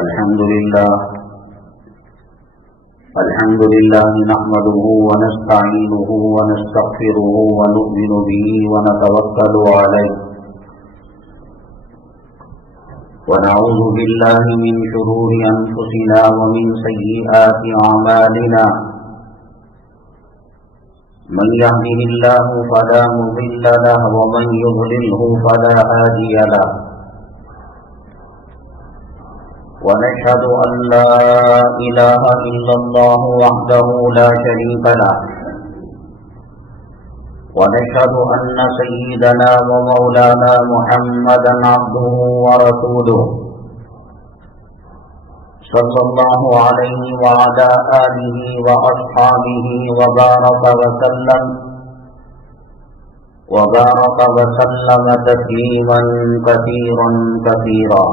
الحمد لله نحمده ونستعينه ونستغفره ونؤمن به ونتوكل عليه ونعوذ بالله من شرور أنفسنا ومن سيئات أعمالنا من يهده الله فلا مضل له ومن يضلله فلا هادي له ونشهد أن لا إله إلا الله وحده لا شريك له ونشهد أن سيدنا ومولانا محمدا عبده ورسوله صلى الله عليه وعلى آله وأصحابه وبارك وسلم تسليما كثيرا كثيرا.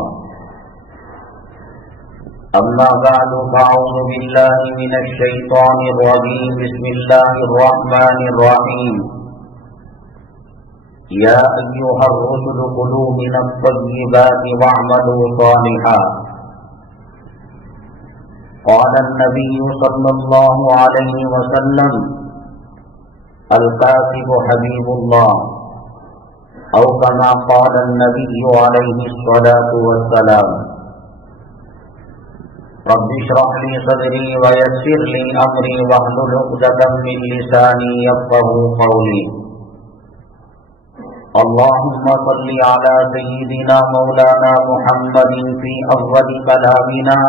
أما بعد فأعوذ بالله من الشيطان الرجيم. بسم الله الرحمن الرحيم. يا أيها الرسل كلوا من الطيبات واعملوا صالحا. قال النبي صلى الله عليه وسلم الكاتب حبيب الله أو كما قال النبي عليه الصلاة والسلام. رب اشرح لي صدري ويسر لي أمري واحلل عقدة من لساني يفقهوا قولي. اللهم صل على سيدنا مولانا محمد في أول كلامنا.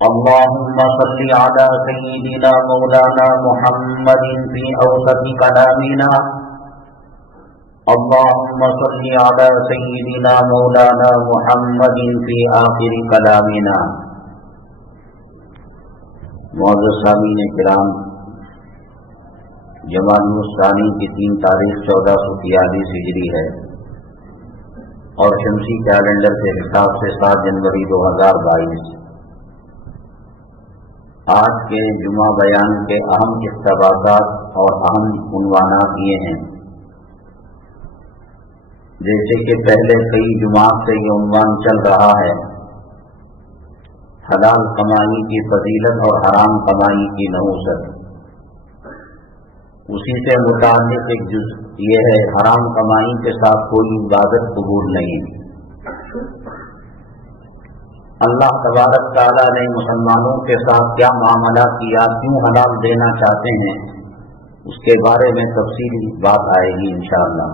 اللهم صل على سيدنا مولانا محمد في أوسط كلامنا. اللهم صل على سيدنا مولانا محمد في آخر كلامنا. معزز سامعین کرام، جمادی الثانی کی 3 تاریخ 1443 ہجری ہے اور شمسی کیلنڈر کے حساب سے 7 جنوری 2022. آج کے جمعہ بیان کے اہم اقتباسات اور اہم عنوانات یہ ہیں. جیسے کہ پہلے کئی جمعات سے یہ عنوان چل رہا ہے، حلال کمائی کی فضیلت اور حرام کمائی کی نحوست. اسی سے متعلق ایک جزء یہ ہے، حرام کمائی کے ساتھ کوئی عبادت قبول نہیں. اللہ تبارک تعالیٰ نے مسلمانوں کے ساتھ کیا معاملہ کیا، کیوں حلال دینا چاہتے ہیں، اس کے بارے میں تفصیلی بات آئے گی انشاءاللہ.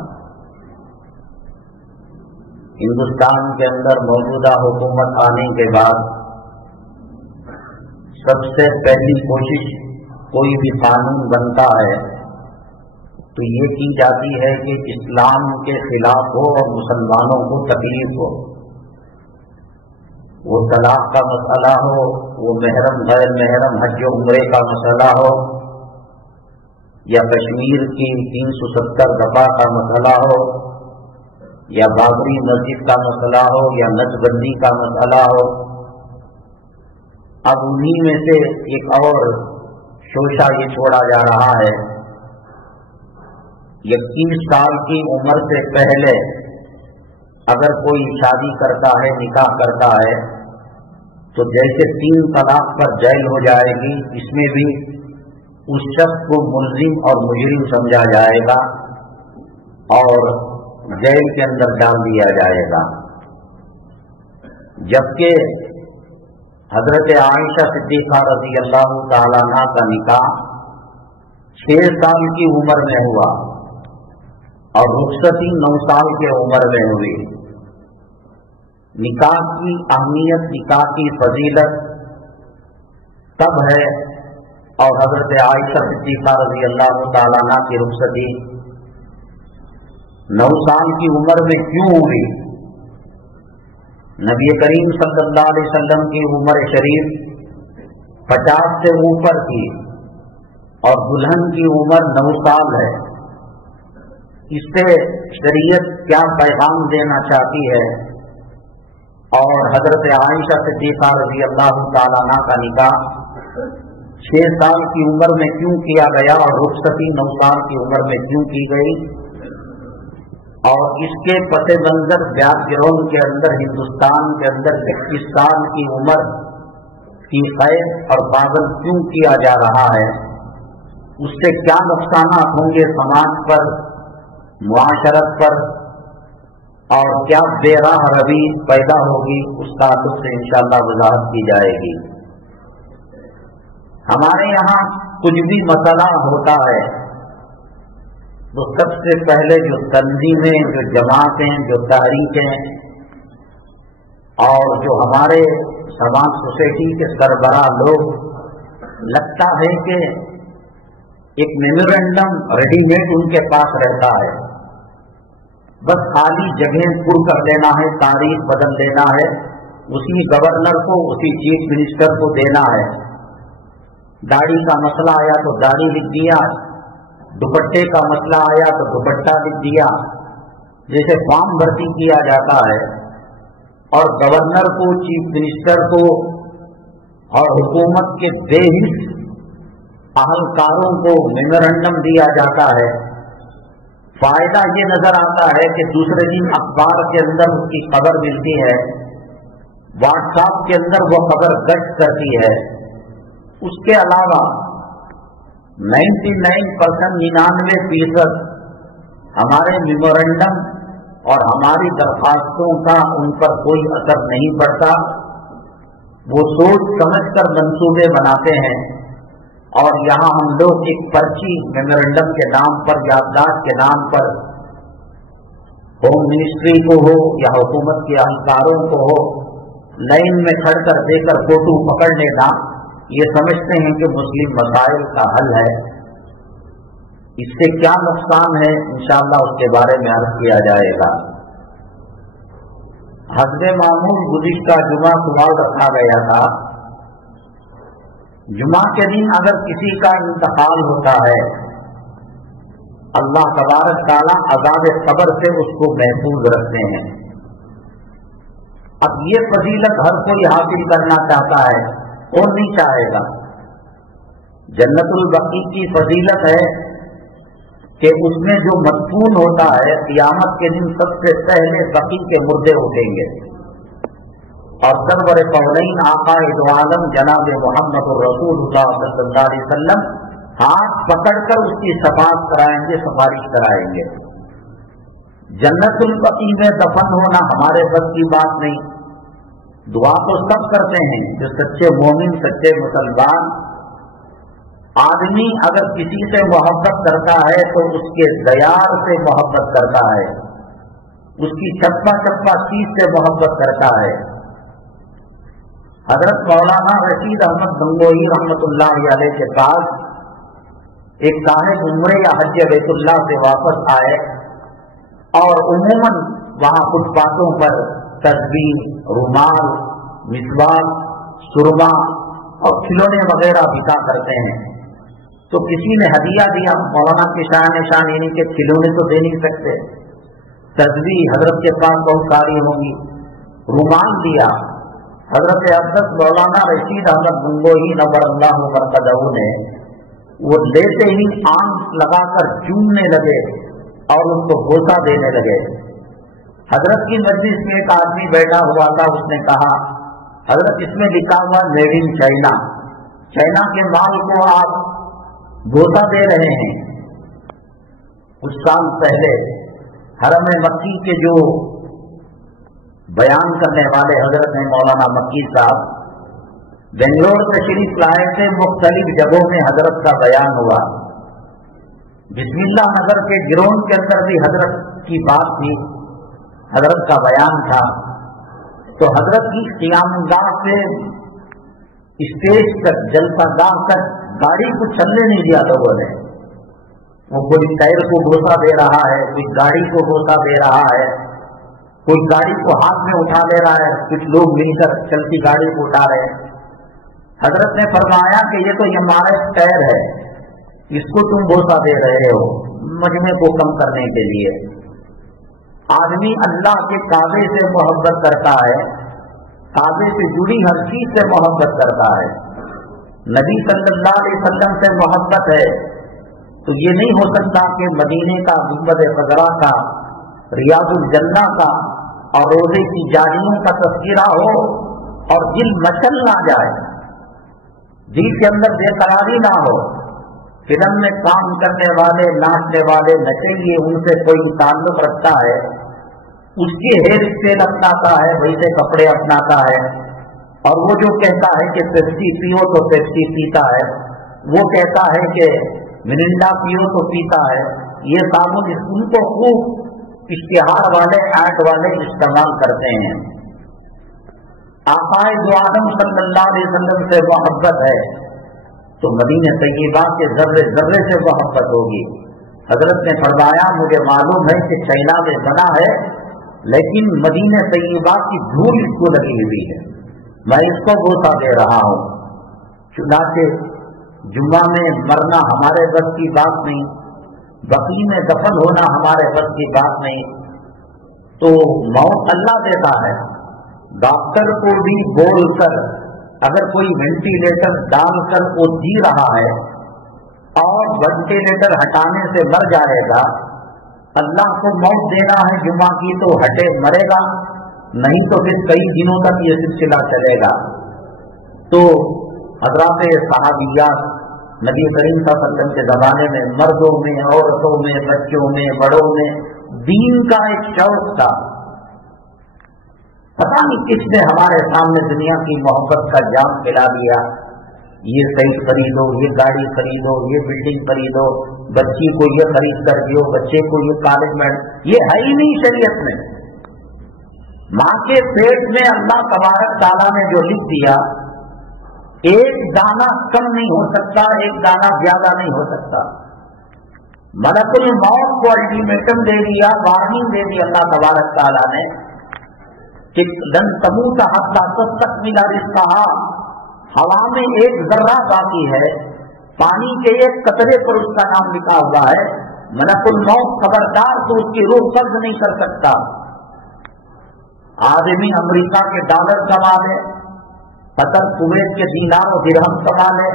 ہندوستان کے اندر موجودہ حکومت آنے کے بعد سب سے پہلی کوشش کوئی بھی قانون بنتا ہے تو یہ کی جاتی ہے کہ اسلام کے خلاف ہو اور مسلمانوں کو تکلیف ہو. وہ طلاق کا مسئلہ ہو، وہ محرم غیر محرم حج و عمرے کا مسئلہ ہو، یا کشمیر کی 370 دفعہ کا مسئلہ ہو، یا بابری مسجد کا مسئلہ ہو، یا نس بندی کا مسئلہ ہو. اب انہی میں سے ایک اور شوشہ یہ چھوڑا جا رہا ہے، 21 سال کی عمر سے پہلے اگر کوئی شادی کرتا ہے، نکاح کرتا ہے، تو جیسے 3 طلاق پر جیل ہو جائے گی، اس میں بھی اس شخص کو ملزم اور مجرم سمجھا جائے گا اور جیل کے اندر ڈال دیا جائے گا. جبکہ حضرت عائشہ صدیقہ رضی اللہ تعالیٰ عنہ کا نکاح 6 سال کی عمر میں ہوا اور رخصتی 9 سال کے عمر میں ہوئی. نکاح کی اہمیت، نکاح کی فضیلت تب ہے، اور حضرت عائشہ صدیقہ رضی اللہ تعالیٰ عنہ کی رخصتی 9 سال کی عمر میں کیوں ہوئی؟ نبی کریم صلی اللہ علیہ وسلم کی عمر شریف 50 سے اوپر تھی اور دلہن کی عمر 9 سال ہے. اس سے شریعت کیا پیغام دینا چاہتی ہے؟ اور حضرت عائشہ صدیقہ رضی اللہ تعالیٰ عنہ کا نکاح 6 سال کی عمر میں کیوں کیا گیا اور رخصتی 9 سال کی عمر میں کیوں کی گئی؟ اور اس کے پس منظر بیک گراؤنڈ کے اندر ہندوستان کے اندر 21 سال کی عمر کی قید اور پابند کیوں کیا جا رہا ہے، اس سے کیا نقصانات ہوں گے سماج پر، معاشرت پر، اور کیا بے راہ روی پیدا ہوگی، اس تعلق سے انشاءاللہ وضاحت کی جائے گی۔ ہمارے یہاں کچھ بھی مسئلہ ہوتا ہے تو سب سے پہلے جو تنظیمیں، جو جماعتیں، جو تحریکیں اور جو ہمارے سماج سوسائٹی کے سربراہ لوگ، لگتا ہے کہ ایک میمورینڈم ریڈی میڈ ان کے پاس رہتا ہے، بس خالی جگہ پر کر دینا ہے، تاریخ بدل دینا ہے، اسی گورنر کو، اسی چیف منسٹر کو دینا ہے۔ داڑھی کا مسئلہ آیا تو داڑھی لکھ دیا، دوپٹے کا مسئلہ آیا تو دوپٹہ لکھ دیا، جیسے فارم بھرتی کیا جاتا ہے، اور گورنر کو، چیف منسٹر کو اور حکومت کے بے حص اہلکاروں کو میمورینڈم دیا جاتا ہے۔ فائدہ یہ نظر آتا ہے کہ دوسرے دن اخبار کے اندر اس کی خبر ملتی ہے، واٹس ایپ کے اندر وہ خبر گشت کرتی ہے۔ اس کے علاوہ 99% ہمارے میمورینڈم اور ہماری درخواستوں کا ان پر کوئی اثر نہیں پڑتا۔ وہ سوچ سمجھ کر منصوبے بناتے ہیں، اور یہاں ہم لوگ ایک پرچی میمورینڈم کے نام پر، یادداشت کے نام پر، ہوم منسٹری کو ہو یا حکومت کے اہلکاروں کو ہو، لائن میں کھڑ کر دے کر فوٹو پکڑ لینا، یہ سمجھتے ہیں کہ مسلم مسائل کا حل ہے۔ اس سے کیا نقصان ہے انشاءاللہ اس کے بارے میں عرض کیا جائے گا۔ حسب معمول گزشتہ جمعہ سوال رکھا گیا تھا، جمعہ کے دن اگر کسی کا انتقال ہوتا ہے، اللہ تبارک تعالیٰ عذاب قبر سے اس کو محفوظ رکھتے ہیں۔ اب یہ فضیلت ہر کوئی حاصل کرنا چاہتا ہے، کون نہیں چاہے گا؟ جنت البقیع کی فضیلت ہے کہ اس میں جو مدفون ہوتا ہے، قیامت کے دن سب سے پہلے بقیع کے مردے اٹھیں گے، اور سرور کونین آقا دو عالم جناب محمد الرسول اللہ صلی اللہ علیہ وسلم ہاتھ پکڑ کر اس کی شفاعت کرائیں گے، سفارش کرائیں گے۔ جنت البقیع میں دفن ہونا ہمارے بس کی بات نہیں، دعا تو سب کرتے ہیں جو سچے مومن، سچے مسلمان۔ آدمی اگر کسی سے محبت کرتا ہے تو اس کے دیار سے محبت کرتا ہے، اس کی چپا چپا چیز سے محبت کرتا ہے۔ حضرت مولانا رشید احمد گنگوہی رحمۃ اللہ علیہ کے پاس ایک صاحب عمرے یا حج بیت اللہ سے واپس آئے، اور عموماً وہاں فٹ پاتھوں پر تسبیح، رومال، مسواک، سرما اور کھلونے وغیرہ بکا کرتے ہیں۔ تو کسی نے ہدیہ دیا، مولانا کی شان نشان یعنی کہ کھلونے تو دے نہیں سکتے، تسبیح حضرت کے پاس بہت ساری ہوں گی، رومال دیا۔ حضرت اقدس مولانا رشید احمد گنگوہی نور اللہ مرقدہ نے وہ لیتے ہی آنکھ لگا کر چومنے لگے اور ان کو بوسہ دینے لگے۔ حضرت کی مجلس میں ایک آدمی بیٹھا ہوا تھا، اس نے کہا حضرت اس میں لکھا ہوا میڈ ان چائنا، چائنا کے مال کو آپ بوسہ دے رہے ہیں۔ کچھ سال پہلے حرم مکی کے جو بیان کرنے والے حضرت ہیں مولانا مکی صاحب بنگلور تشریف لائے تھے، مختلف جگہوں میں حضرت کا بیان ہوا۔ بسم اللہ نگر کے گراؤنڈ کے اندر بھی حضرت کی بات تھی، حضرت کا بیان تھا۔ تو حضرت کی قیام گاہ سے اسٹیج تک، جلسہ گاہ تک گاڑی کو چلنے نہیں دیا لوگوں نے۔ وہ کوئی ٹائر کو بوسہ دے رہا ہے، کوئی گاڑی کو بوسہ دے رہا ہے، کوئی گاڑی کو ہاتھ میں اٹھا لے رہا ہے، کچھ لوگ مل کر چلتی گاڑی کو اٹھا رہے ہیں۔ حضرت نے فرمایا کہ یہ تو ہمارا ٹائر ہے، اس کو تم بوسہ دے رہے ہو مجمع کو کم کرنے کے لیے۔ آدمی اللہ کے کعبے سے محبت کرتا ہے، کعبے سے جڑی ہر چیز سے محبت کرتا ہے، نبی صلی اللہ علیہ وسلم سے محبت ہے، تو یہ نہیں ہو سکتا کہ مدینے کا گنبد خضرا کا ریاض الجنہ کا اور روزے کی جاریوں کا تذکرہ ہو اور دل مچل نہ جائے، دل کے اندر بے قراری نہ ہو، فلم میں کام کرنے والے ناچنے والے نچیے ان سے کوئی تعلق رکھتا ہے، اس کی ہیئر اسٹائل اپناتا ہے، ویسے کپڑے اپناتا ہے، اور وہ جو کہتا ہے کہ پیپسی پیو تو پیپسی پیتا ہے، وہ کہتا ہے کہ مرنڈا پیو تو پیتا ہے، یہ صابن ان کو خوب اشتہار والے ایڈ والے استعمال کرتے ہیں۔ آقائے دو عالم صلی اللہ علیہ وسلم سے محبت ہے تو مدینہ طیبہ کے ذرے ذرے سے محبت ہوگی۔ حضرت نے فرمایا مجھے معلوم ہے کہ چائنا میں بنا ہے لیکن مدینہ طیبہ کی دھول اس کو لگی ہوئی ہے، میں اس کو بوسہ دے رہا ہوں۔ چنانچہ جمعہ میں مرنا ہمارے بس کی بات نہیں، بقی میں دفن ہونا ہمارے بس کی بات نہیں، تو موت اللہ دیتا ہے۔ ڈاکٹر کو بھی بول کر اگر کوئی وینٹیلیٹر ڈال کر وہ جی رہا ہے اور وینٹیلیٹر ہٹانے سے مر جائے گا، اللہ کو موت دینا ہے جمعہ کی تو ہٹے مرے گا، نہیں تو پھر کئی دنوں تک یہ سلسلہ چلے گا۔ تو حضرات صحابیات نبی کریم صلی اللہ علیہ وسلم کے زمانے میں مردوں میں، عورتوں میں، بچوں میں، بڑوں میں دین کا ایک شوق تھا۔ پتہ نہیں کس نے ہمارے سامنے دنیا کی محبت کا جام پلا دیا، یہ سائٹ خریدو، یہ گاڑی خریدو، یہ بلڈنگ خریدو، بچی کو یہ خرید کر دیو، بچے کو یہ کالج میں، یہ ہے ہی نہیں شریعت میں۔ ماں کے پیٹ میں اللہ تبارک تعالیٰ نے جو لکھ دیا، ایک دانہ کم نہیں ہو سکتا، ایک دانہ زیادہ نہیں ہو سکتا۔ ملک الموت کو الٹیمیٹم دے دیا، وارننگ دے دی اللہ تبارک تعالیٰ نے کہ لن تموت حتی تستکمل رزقہا، ہوا میں ایک ذرہ باقی ہے، پانی کے ایک قطرے پر اس کا نام لکھا ہوا ہے، ملک الموت خبردار تو اس کی روح قبض نہیں کر سکتا۔ آدمی امریکہ کے ڈالر کما لے، قطر کویت کے دینار و درہم کما لے،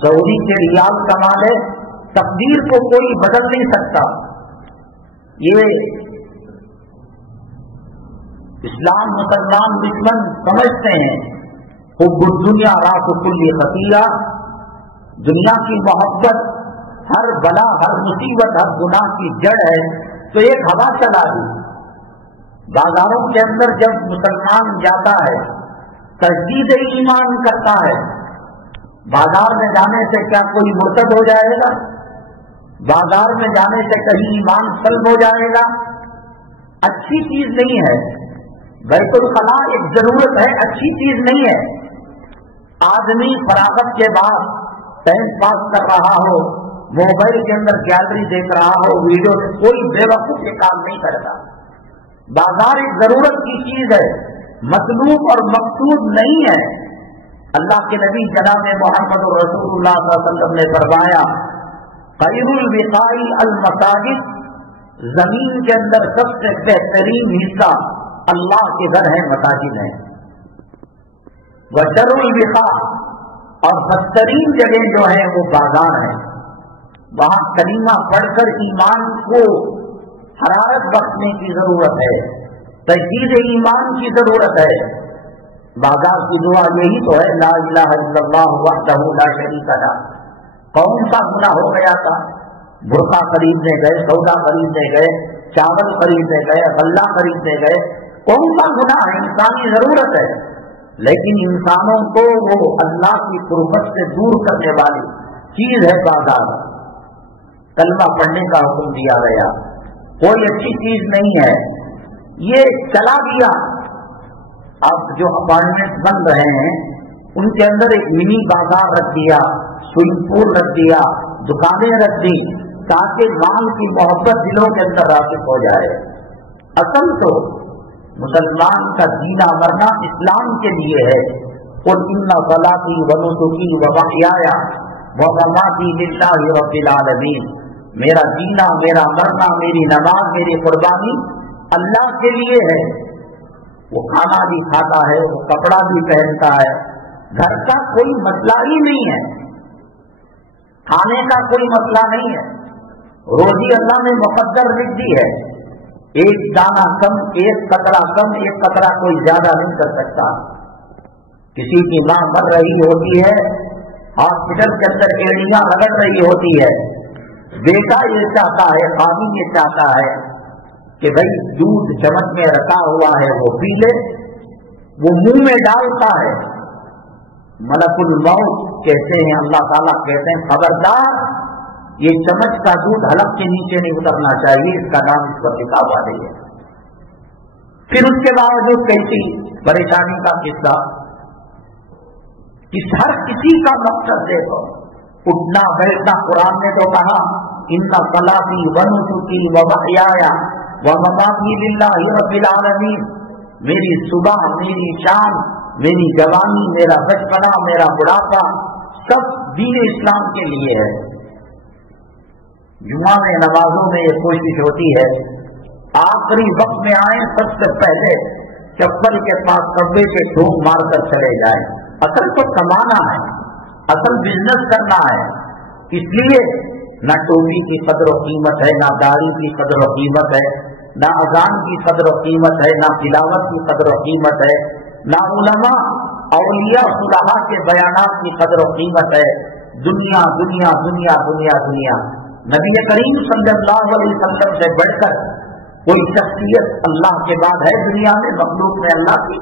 سعودی کے ریال کما لے، تقدیر کو کوئی بدل نہیں سکتا۔ یہ اسلام مسلمان دشمن سمجھتے ہیں حب الدنیا راس کل خطیہ، دنیا کی محبت ہر بلا، ہر مصیبت، ہر گناہ کی جڑ ہے، تو ایک ہوا چلا دی۔ بازاروں کے اندر جب مسلمان جاتا ہے تجدید ایمان کرتا ہے، بازار میں جانے سے کیا کوئی مرتد ہو جائے گا؟ بازار میں جانے سے کہیں ایمان سلب ہو جائے گا؟ اچھی چیز نہیں ہے۔ بیت الخلاء ایک ضرورت ہے، اچھی چیز نہیں ہے۔ آدمی فراغت کے بعد ٹائم پاس کر رہا ہو، موبائل کے اندر گیلری دیکھ رہا ہو، ویڈیو، کوئی بے وقوف یہ کام نہیں کرتا۔ بازار ایک ضرورت کی چیز ہے، مطلوب اور مقصود نہیں ہے۔ اللہ کے نبی جناب محمد رسول اللہ صلی اللہ علیہ وسلم نے فرمایا خیر الوقاء المساجد، زمین کے اندر سب سے بہترین حصہ اللہ کے گھر ہے، مساجد ہیں۔ وشر الوقاء، اور بدترین جگہ جو ہے وہ بازار ہے، وہاں کلمہ پڑھ کر ایمان کو حرارت بخشنے کی ضرورت ہے، تجدید ایمان کی ضرورت ہے۔ بازار کی دعا یہی تو ہے، لا الہ الا اللہ وحدہ لا شریک لہ۔ کون سا گناہ ہو گیا تھا؟ برقع خریدنے گئے، سودا خریدنے گئے، چاول خریدنے گئے، غلہ خریدنے گئے، کون سا گناہ ہے؟ انسانی ضرورت ہے، لیکن انسانوں کو وہ اللہ کی قربت سے دور کرنے والی چیز ہے بازار۔ کلمہ پڑھنے کا حکم دیا گیا، کوئی اچھی چیز نہیں ہے، یہ چلا دیا۔ اب جو اپارٹمنٹ بن رہے ہیں ان کے اندر ایک منی بازار رکھ دیا، سوئمنگ پول رکھ دیا، دکانیں رکھ دی، تاکہ مال کی محبت دلوں کے اندر راسخ ہو جائے۔ اصل تو مسلمان کا جینا مرنا اسلام کے لیے ہے۔ قل ان صلاتی ونسکی ومحیایا ومماتی للہ رب العالمین، میرا جینا، میرا مرنا، میری نماز، میری قربانی اللہ کے لیے ہے۔ وہ کھانا بھی کھاتا ہے، وہ کپڑا بھی پہنتا ہے، گھر کا کوئی مسئلہ ہی نہیں ہے، کھانے کا کوئی مسئلہ نہیں ہے، روزی اللہ نے مقدر لکھ دی ہے، ایک دانہ کم، ایک قطرہ کم، ایک قطرہ کوئی زیادہ نہیں کر سکتا۔ کسی کی ماں مر رہی ہوتی ہے، ہاسپٹل کے اندر ایڑیاں رگڑ رہی ہوتی ہے، بیٹا یہ چاہتا ہے، خادم یہ چاہتا ہے کہ بھائی دودھ چمچ میں رکھا ہوا ہے وہ پی لے، وہ منہ میں ڈالتا ہے، ملک الموت کہتے ہیں، اللہ تعالیٰ کہتے ہیں خبردار یہ چمچ کا دودھ حلق کے نیچے نہیں اترنا چاہیے، اس کا نام اس پر لکھا ہوا نہیں ہے۔ پھر اس کے باوجود کیسی پریشانی کا قصہ، ہر کسی کا مقصد دیکھو، اٹھنا بیٹھنا، قرآن نے تو کہا ان صلاتی ونسکی ومحیایا ومماتی للہ رب العالمین، میری صبح، میری شام، میری جوانی، میرا بچپنا، میرا بڑھاپا، سب دین اسلام کے لیے ہے۔ جمعہ میں نمازوں میں یہ کوشش ہوتی ہے آخری وقت میں آئیں، سب سے پہلے چپل کے پاس کبے کے ٹھوک مار کر چلے جائیں۔ اصل تو کمانا ہے، اصل بزنس کرنا ہے، اس لیے نہ ٹوپی کی قدر و قیمت ہے، نہ داڑھی کی قدر و قیمت ہے، نہ اذان کی قدر و قیمت ہے، نہ تلاوت کی قدر و قیمت ہے، نہ علماء اولیاء صلحاء کے بیانات کی قدر و قیمت ہے۔ دنیا دنیا دنیا دنیا دنیا۔ نبی کریم صلی اللہ علیہ وسلم سے بڑھ کر کوئی شخصیت اللہ کے بعد ہے دنیا میں، مخلوق میں اللہ کی؟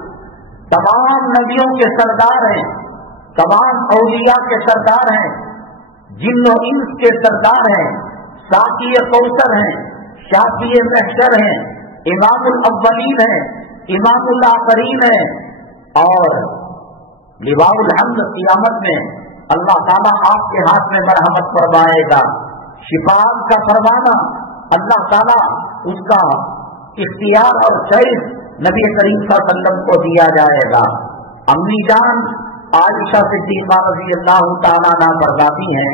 تمام نبیوں کے سردار ہیں، تمام اولیاء کے سردار ہیں، جن و انس کے سردار ہیں، ساقی کوثر ہیں، شافی محشر ہیں، امام الاولین ہیں، امام الآخرین ہیں، اور لواء الحمد قیامت میں اللہ تعالیٰ آپ کے ہاتھ میں مرحمت فرمائے گا، شفاعت کا فرمانا اللہ تعالیٰ اس کا اختیار اور چوائس نبی کریم صلی اللہ علیہ وسلم کو دیا جائے گا۔ امی جان عائشہ صدیقہ رضی اللہ تعالیٰ عنہ فرماتی ہیں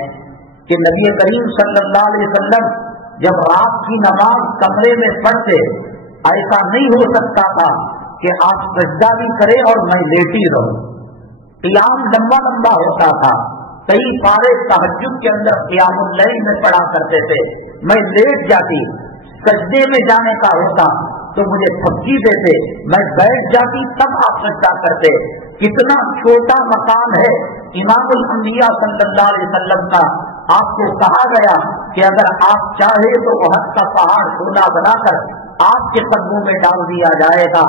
کہ نبی کریم صلی اللہ علیہ وسلم جب رات کی نماز کمرے میں پڑھتے، ایسا نہیں ہو سکتا تھا کہ آپ سجدہ بھی کرے اور میں لیٹی رہوں، قیام لمبا لمبا ہوتا تھا، کئی پارے تہجد کے اندر قیام اللیل میں پڑھا کرتے تھے، میں لیٹ جاتی، سجدے میں جانے کا ہوتا تو مجھے تھپکی دیتے، میں بیٹھ جاتی تب آپ سجدہ کرتے۔ کتنا چھوٹا مقام ہے امام الانبیاء صلی اللہ علیہ وسلم کا۔ آپ کو کہا گیا کہ اگر آپ چاہے تو احد کا پہاڑ سونا بنا کر آپ کے قدموں میں ڈال دیا جائے گا۔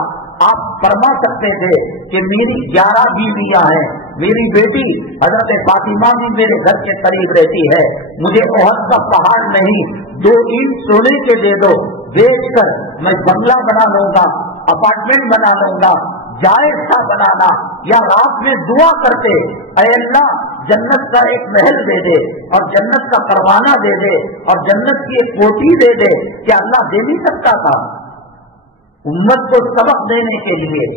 آپ فرما سکتے تھے کہ میری 11 بیویاں ہیں، میری بیٹی حضرت فاطمہ بھی میرے گھر کے قریب رہتی ہے، مجھے احد کا پہاڑ نہیں 2 اینٹ سونے کے دے دو، بیچ کر میں بنگلہ بنا لوں گا، اپارٹمنٹ بنا لوں گا، جائز تھا بنانا۔ یا رات میں دعا کرتے، اے اللہ جنت کا ایک محل دے دے اور جنت کا پروانہ دے دے اور جنت کی ایک کوٹھی دے دے، کہ اللہ دے نہیں سکتا تھا؟ امت کو سبق دینے کے لیے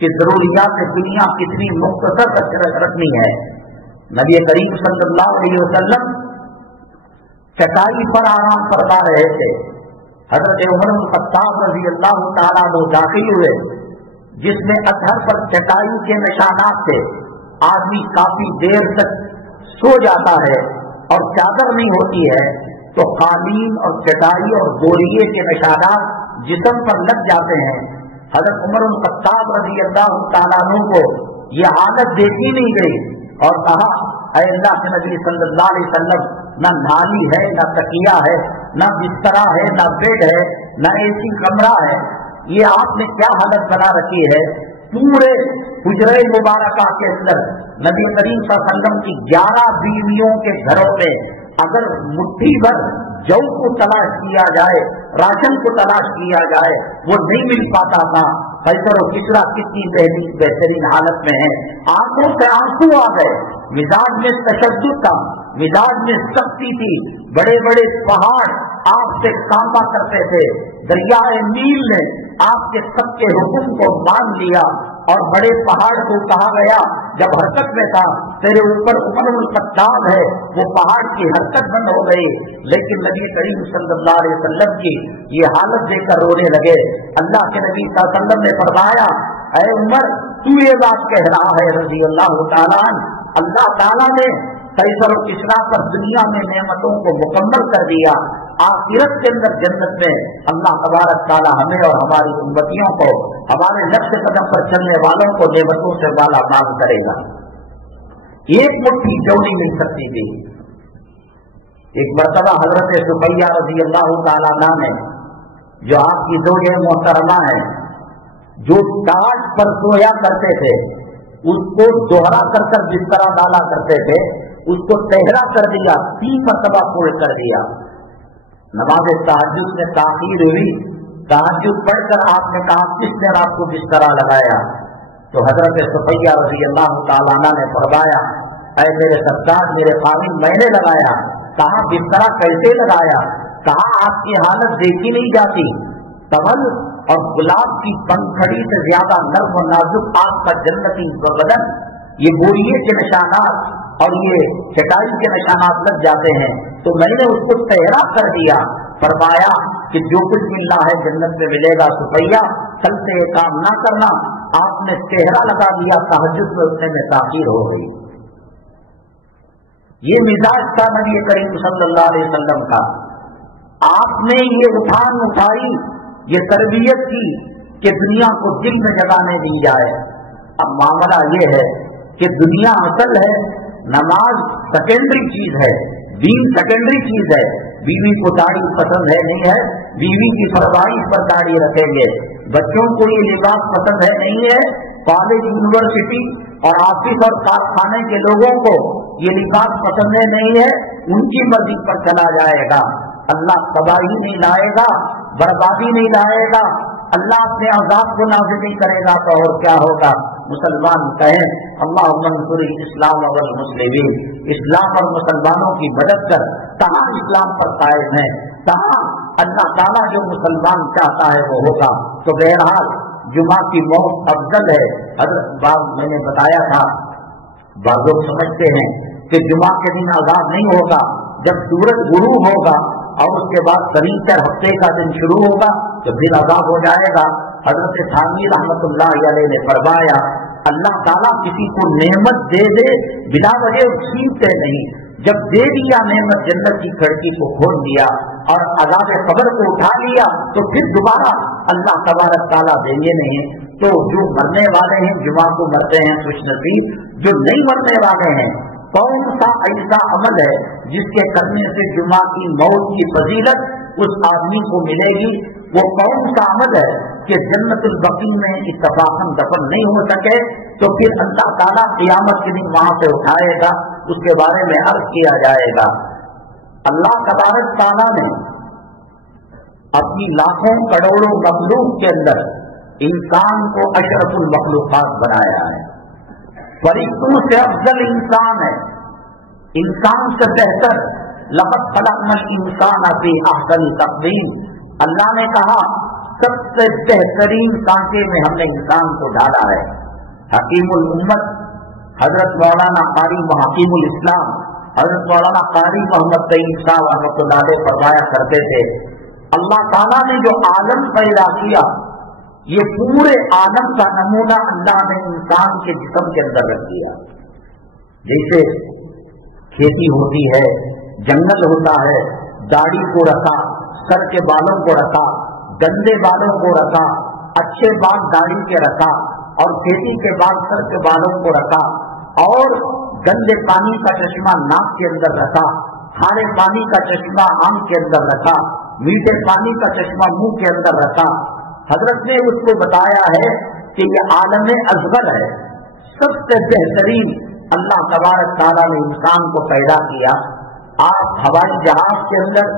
کہ ضروریات دنیا کتنی مختصر رکھنی ہے۔ نبی کریم صلی اللہ علیہ وسلم چٹائی پر آرام فرما رہے تھے، حضرت عمر بن خطاب رضی اللہ تعالیٰ عنہ داخل ہوئے، جس میں اطہر پر چٹائی کے نشانات تھے۔ آدمی کافی دیر تک سو جاتا ہے اور چادر نہیں ہوتی ہے تو قالین اور چٹائی اور بوریے کے نشانات جسم پر لگ جاتے ہیں۔ حضرت عمر بن خطاب رضی اللہ تعالیٰ عنہ کو یہ حالت دیکھی نہیں گئی اور کہا، اے اللہ کے نبی صلی اللہ علیہ وسلم، نہ نالی ہے، نہ تکیہ ہے، نہ بسترا ہے، نہ بیڈ ہے، نہ اے سی کمرہ ہے، یہ آپ نے کیا حالت بنا رکھی ہے؟ پورے حجرہ مبارکہ کے اندر نبی کریم صلی اللہ علیہ وسلم کی 11 بیویوں کے گھروں میں اگر مٹھی بھر جو کو تلاش کیا جائے، راشن کو تلاش کیا جائے، وہ نہیں مل پاتا تھا۔ قیصر و کسریٰ کتنی بہترین حالت میں ہے، آنکھوں سے آنسو آ گئے، مزاج میں تشدد تھا، مزاج میں سختی تھی، بڑے بڑے پہاڑ آپ سے کانپا کرتے تھے، دریائے نیل نے آپ کے سب کے حکم کو مان لیا اور بڑے پہاڑ کو کہا گیا جب حرکت میں تھا تیرے اوپر عمر بن خطاب ہے، وہ پہاڑ کی حرکت بند ہو گئی۔ لیکن نبی کریم صلی اللہ علیہ وسلم کی یہ حالت دیکھ کر رونے لگے۔ اللہ کے نبی صلی اللہ علیہ وسلم نے فرمایا، اے عمر تو یہ بات کہہ رہا ہے رضی اللہ تعالیٰ عنہ، اللہ تعالیٰ نے قیصر و کسریٰ پر دنیا میں نعمتوں کو مکمل کر دیا، आखिरत के अंदर जन्नत में अल्लाह तबारक ताला हमें और हमारी उम्मतियों को, हमारे नक्श कदम पर चलने वालों को नेमतों से वाला मांग करेगा। एक मुट्ठी जौ नहीं मिल सकती थी। एक मर्तबा हजरत सुबैया रज़ी अल्लाह ताला अन्हा ने, जो आपकी ज़ौजे मोहतरमा है, जो टाट पर सोया करते थे, उसको दोहरा कर बिस्तरा डाला करते थे, उसको तहरा कर दिया, 3 मरतबा फोल्ड कर दिया। नमाज तहज्जुद में ताखीर हुई, तहज्जुद पढ़कर आपने कहा किसने रात को बिस्तरा लगाया? तो हजरत सुबैया रज़ी अल्लाह ताला अन्हा ने फरमाया, ऐ मेरे सरकार, मेरे खामिन, मैंने लगाया। कहा बिस्तरा कैसे लगाया? कहा आपकी हालत देखी नहीं जाती, कमल और गुलाब की पंखड़ी से ज्यादा नर्म और नाजुक आपका जन्नती बदन, ये बोरिये के निशानात और ये चटाई के निशानात लग जाते हैं। तो मैंने उसको तहरा कर दिया। फरमाया कि जो कुछ मिलना है जन्नत में मिलेगा। सुबैया, कल से ये काम ना करना। आपने चेहरा लगा दिया, तहज्जुद में उठने में ताखीर हो गई। ये मिजाज था नबी करीम सल्लल्लाहु अलैहि वसल्लम का। आपने ये उठान उठाई, ये तरबियत की कि दुनिया को दिल में जगह नहीं दी जाए। अब मामला ये है कि दुनिया असल है, नमाज सेकेंडरी चीज है, दीन सेकेंडरी चीज है। बीवी को दाढ़ी पसंद है नहीं है, बीवी की फरमाइश पर दाढ़ी रखेंगे। बच्चों को ये लिबास पसंद है नहीं है, कॉलेज यूनिवर्सिटी और ऑफिस और कारखाने के लोगों को ये लिबास पसंद है नहीं है, उनकी मर्जी पर चला जाएगा। अल्लाह तबाही नहीं लाएगा, बर्बादी नहीं लाएगा, अल्लाह अपने अज़ाब को नाज़िल नहीं करेगा। तो और क्या होगा? मुसलमान कहें अल्लाहुम्मा अंसुर इस्लाम वल मुस्लिमीन, इस्लाम और मुसलमानों की मदद कर। कहाँ इस्लाम पर कायम है, कहाँ अल्लाह ताला जो मुसलमान चाहता है वो होगा। तो बहरहाल जुमा की मौत अफजल है। हज़रत बाब मैंने बताया था, बाज़ लोग समझते हैं कि जुमा के दिन अज़ाब नहीं होगा, जब सूरज गुरूब होगा और उसके बाद शनीचर हफ्ते का दिन शुरू होगा तो फिर अज़ाब हो जाएगा। हज़रत थानवी रहमतुल्लाह अलैह ने फरमाया, अल्लाह ताला किसी को नेमत दे दे बिना वजह छीनते नहीं। जब दे दिया नेमत, जन्नत की खिड़की को खोल दिया और अज़ाब कब्र को उठा लिया, तो फिर दोबारा अल्लाह तबारक ताला देंगे नहीं। तो जो मरने वाले हैं जुमा को मरते हैं खुशनसीब, जो नहीं मरने वाले हैं, कौन सा ऐसा अमल है जिसके करने से जुमा की मौत की फजीलत उस आदमी को मिलेगी? वो कौन सा अमल है कि जन्नतुल बकी में इत्तफाकन दफन नहीं हो सके? तो फिर अल्लाह ताला क़यामत के दिन वहां से उठाएगा, उसके बारे में अर्ज किया जाएगा। अल्लाह तबारक ताला ने अपनी लाखों करोड़ों मखलूक के अंदर इंसान को अशरफुल मखलूकात बनाया है। फरिश्तों से अफजल इंसान है, इंसान से बेहतर। लक़द खलक़नल इंसान फी अहसनि तक़वीम, अल्लाह ने कहा सबसे बेहतरीन सांचे में हमने इंसान को डाला है। हकीमुल उम्मत हजरत मौलाना कारी हकीमुल इस्लाम हजरत मौलाना कारी मोहम्मद तईब साहब रहमतुल्लाह अलैह फरमाया करते थे, अल्लाह ताला ने जो आलम पैदा किया, ये पूरे आलम का नमूना अल्लाह ने इंसान के जिस्म के अंदर रख दिया। जैसे खेती होती है, जंगल होता है, दाढ़ी को रखा, सर के बालों को रखा, गंदे बालों को रखा, अच्छे बाल दाढ़ी के रखा, और खेती के बाद सर के बालों को रखा, और गंदे पानी का चश्मा नाक के अंदर रखा, खारे पानी का चश्मा आंख के अंदर रखा, मीठे पानी का चश्मा मुंह के अंदर रखा। हजरत ने उसको बताया है कि ये आलम अज़गर है, सबसे बेहतरीन अल्लाह तबारक ताला ने इंसान को पैदा किया। आप हवाई जहाज के अंदर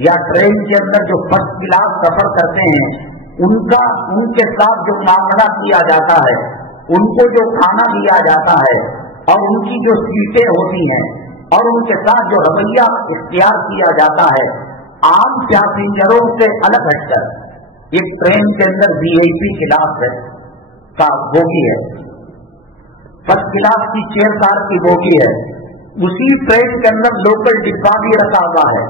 या ट्रेन के अंदर जो फर्स्ट क्लास सफर करते हैं, उनके साथ जो मुआमला किया जाता है, उनको जो खाना दिया जाता है, और उनकी जो सीटें होती हैं, और उनके साथ जो रवैया इख्तियार किया जाता है, आम पैसेंजरों से अलग हटकर एक ट्रेन के अंदर VIP क्लास है का बोगी है, फर्स्ट क्लास की चेयर कार की बोगी है, उसी ट्रेन के अंदर लोकल डिब्बा भी रखा हुआ है।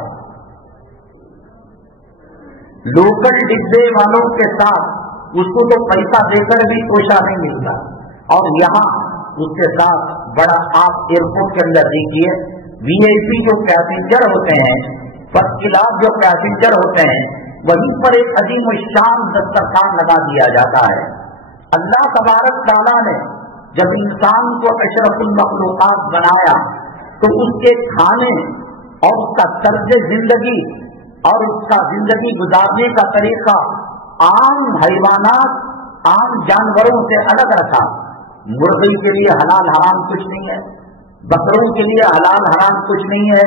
लोकल डिब्बे वालों के साथ उसको तो पैसा देकर भी तोशा नहीं मिलता, और यहाँ उसके साथ बड़ा आप एयरपोर्ट के अंदर देखिए VIP जो पैसेंजर होते हैं, फर्स्ट क्लास जो पैसेंजर होते हैं वहीं पर एक अजीम शान दस्तरखान लगा दिया जाता है। अल्लाह तबारक ताला ने जब इंसान को अशरफुल मखलूकात बनाया तो उसके खाने और उसका तर्ज जिंदगी और उसका जिंदगी गुजारने का तरीका आम हैवानात, आम जानवरों से अलग रखा। मुर्गी के लिए हलाल हराम कुछ नहीं है, बकरों के लिए हलाल हराम कुछ नहीं है,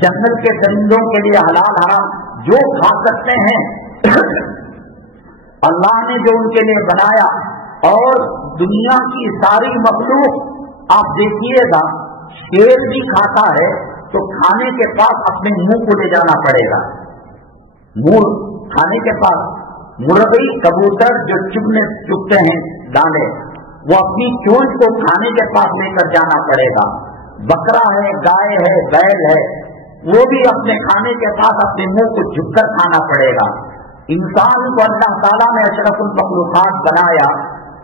जंगल के दरिंदों के लिए हलाल हराम जो खा सकते हैं अल्लाह ने जो उनके लिए बनाया। और दुनिया की सारी मखलूक आप देखिएगा, शेर भी खाता है तो खाने के पास अपने मुंह को ले जाना पड़ेगा। मुंह खाने के पास मुर्गी कबूतर जो चुगते हैं दाने, वो अपनी चोंच को खाने के पास लेकर जाना पड़ेगा। बकरा है, गाय है, बैल है, वो भी अपने खाने के पास अपने मुंह को झुककर खाना पड़ेगा। इंसान को अल्लाह ताला ने अशरफुल मखलूकात बनाया।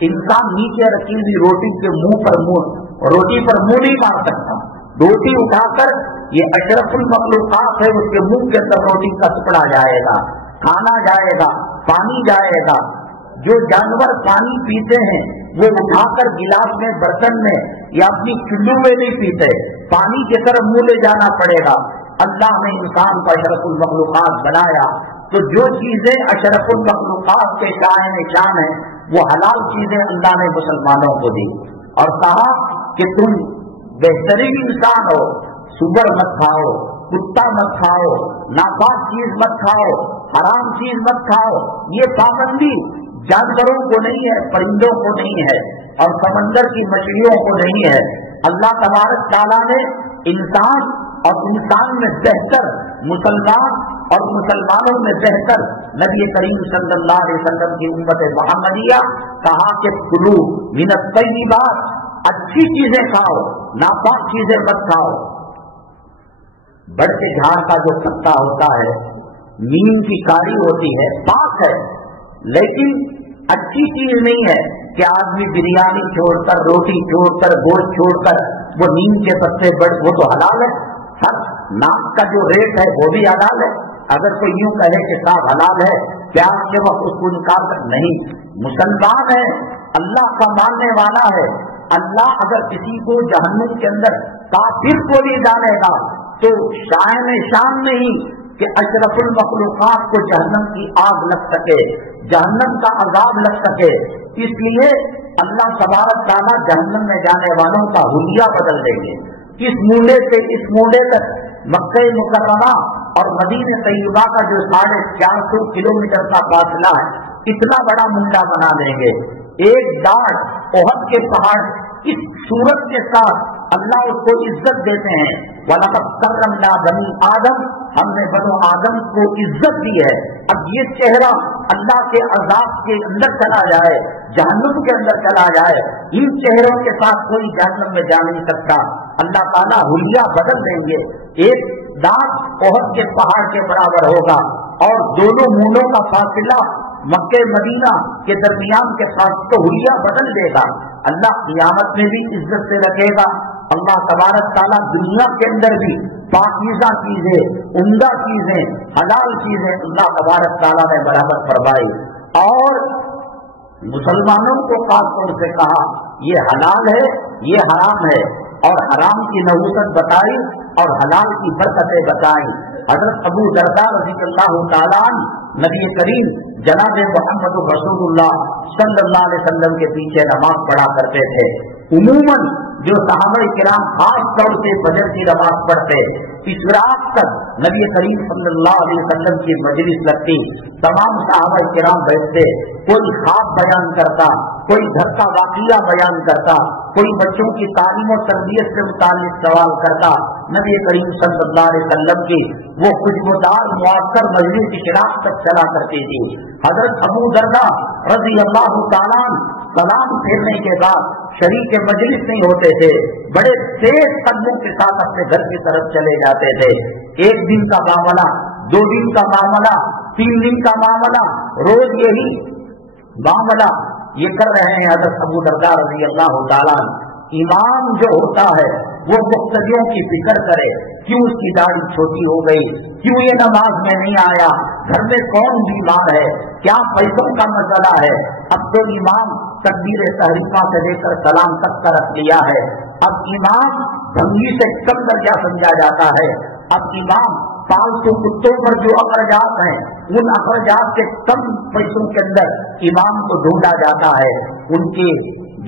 इंसान नीचे रखी हुई रोटी के रोटी पर मुंह नहीं मार सकता। रोटी उठाकर ये अशरफुल मखलूकात है, उसके मुंह के अंदर रोटी का टुकड़ा जाएगा, खाना जाएगा, पानी जाएगा। जो जानवर पानी पीते हैं वो उठाकर गिलास में, बर्तन में या अपनी चुल्लू में नहीं पीते, पानी की तरफ मुंह ले जाना पड़ेगा। अल्लाह ने इंसान को अशरफुल मखलूकात बनाया तो जो चीजें अशरफुल मखलूकात के शान है वो हलाल चीजें अल्लाह ने मुसलमानों को दी और कहा कि तुम बेहतरीन इंसान हो, सुअर मत खाओ, कुत्ता मत खाओ, नापाक चीज मत खाओ, हराम चीज मत खाओ। ये पाबंदी जानवरों को नहीं है, परिंदों को नहीं है और समंदर की मछलियों को नहीं है। अल्लाह तबारक ताला ने इंसान और इंसान में बेहतर मुसलमान और मुसलमानों में बेहतर नबी करीम सल्लल्लाहु अलैहि वसल्लम की उम्मत मुहम्मदिया कहा कि कुलू मिनत तय्यिबात, अच्छी चीजें खाओ, नापाक चीजें मत खाओ। बड़ के झाड़ का जो पत्ता होता है, नीम की काड़ी होती है, पाक है, लेकिन अच्छी चीज नहीं है कि आदमी बिरयानी छोड़कर, रोटी छोड़कर, गोश्त छोड़कर वो नीम के पत्ते वो तो हलाल है। हर नाक का जो रेट है वो भी हलाल है। अगर कोई यूं कहे कि साहब हलाल है, प्याज के वक्त उसको निकाल कर, नहीं। मुसलमान है, अल्लाह का मानने वाला है। अल्लाह अगर किसी को जहन्नम के अंदर काफिर को भी डालेगा तो शान नहीं कि अशरफुल मखलूकात को जहन्नम की आग लग सके, जहन्नम का अजाब लग सके। इसलिए अल्लाह तबारक ताला जहन्नम में जाने वालों का हुलिया बदल देंगे। इस मुंडे से इस मुंडे तक मक्के मुकर्रमा और मदीने तैयबा का जो 450 किलोमीटर का फासला है, इतना बड़ा मुंडा बना देंगे। एक डांट ओहद के पहाड़ इस सूरत के साथ अल्लाह उसको इज्जत देते हैं। वलक़द कर्रमना बनी आदम, हमने बनो आदम को इज्जत दी है। अब ये चेहरा अल्लाह के अजाब के अंदर चला जाए, जहन्नम के अंदर चला जाए, इन चेहरों के साथ कोई जहन्नम में जा नहीं सकता। अल्लाह ताला हुलिया बदल देंगे। एक दांत ओहद के पहाड़ के बराबर होगा और दोनों मुंडों का फासला मक्के मदीना के दरमियान के साथ तो हुलिया बदल देगा। अल्लाह क़ियामत में भी इज्जत से रखेगा। अल्लाह तबारक ताला दुनिया के अंदर भी पाकीज़ा चीजें, उम्दा चीजें, हलाल चीजें अल्लाह तबारक ताला ने बराबर फरमाई और मुसलमानों को खास तौर से कहा ये हलाल है, ये हराम है, और हराम की नहुसत बताई और हलाल की बरकतें बताई। हजरत अबू दरदा रज़ियल्लाहु ताला अन्हु नबी करीम जनाब मोहम्मद रसूलुल्लाह सल्लल्लाहु अलैहि वसल्लम के पीछे नमाज पढ़ा करते थे। उमूमन जो सहाबा किराम खास तौर से फजर की नमाज पढ़ते, इस रात तक नबी करीम सल्लल्लाहु अलैहि वसल्लम की मजलिस लगती, तमाम सहाबा किराम बैठते, कोई ख्वाब बयान करता, कोई धक्का वाक़िया बयान करता, कोई बच्चों की तालीम और तरबियत से मुताल्लिक सवाल करता। नबी करीम सल्लल्लाहु अलैहि वसल्लम की वो खुशबूदार मुअत्तर मजलिस की चिराग तक चला करती थी। हजरत अबू दरदा रज़ियल्लाहु ताला सलाम फेरने के बाद शरीक मजलिस नहीं होते थे, बड़े तेज कदमों के साथ अपने घर की तरफ चले जाते थे। एक दिन का मामला, 2 दिन का मामला, 3 दिन का मामला, रोज यही मामला ये कर रहे हैं। हजरत अबू दरदा रज़ियल्लाहु ताला इमाम जो होता है وہ मुक्तदियों की फिक्र करे, क्यों उसकी दाढ़ी छोटी हो गई, क्यों ये नमाज में नहीं आया, घर में कौन बीमार है, क्या पैसों का मसला है। अब तो इमाम तकबीर तहरीमा से लेकर सलाम तक का रख लिया है। अब इमाम भंगी से कम दर्जा समझा जाता है। अब इमाम पालतू कुत्तों पर जो अखराजात हैं, उन अखराजात के कम पैसों के अंदर इमाम को ढूंढा जाता है। उनकी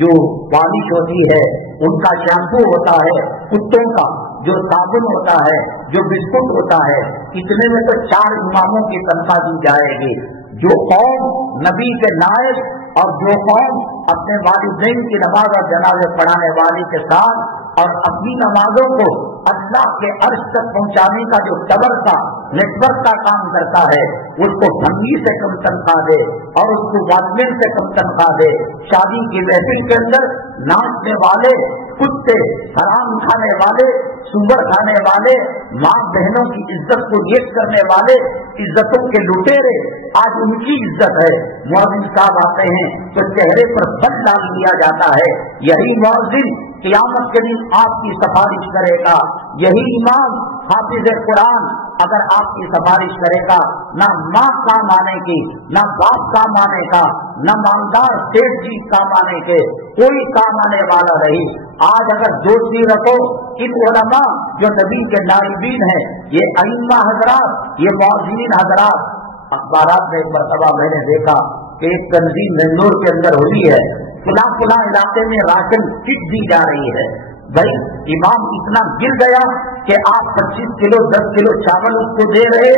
जो पॉलिश होती है, उनका शैम्पू होता है, कुत्तों का जो साबुन होता है, जो बिस्कुट होता है, इतने में तो 4 इमामों की तनख्वाह दी जाएगी। जो कौम नबी के नायक और जो कौम अपने वालिदैन की नमाज और जनाजे पढ़ाने वाले के साथ और अपनी नमाजों को अल्लाह के अर्श तक पहुंचाने का जो टबर का नेटवर्क का काम करता है, उसको भंगी से कम तनख्वाह दे और उसको वाजमेन से कम तनख्वाह दे। शादी की महफिल के अंदर नाचने वाले कुत्ते, हराम खाने वाले, सुगर खाने वाले, माँ बहनों की इज्जत को रेत करने वाले, इज्जतों के लुटेरे, आज उनकी इज्जत है। मुअज्जिन साहब आते हैं तो चेहरे पर बल डाल दिया जाता है। यही मुअज्जिन क़यामत के दिन आपकी सिफारिश करेगा। यही इमाम हाफिज कुरान अगर आपकी सिफारिश करेगा, ना माँ काम आने की, ना बाप काम आने का, न मालदार सेठ जी काम आने के, कोई काम आने वाला नहीं। आज अगर दोस्ती रखो इन उलमा जो नबी के नाइबीन हैं, ये अइम्मा हजरात, ये मुअज्जिनीन हजरात। अखबारात में एक मरतबा मैंने देखा कि एक तंजीम बेंगलोर के अंदर हुई है, फुला इलाके में राशन किट दी जा रही है। भाई इमाम इतना गिर गया कि आप 25 किलो 10 किलो चावल उसको दे रहे।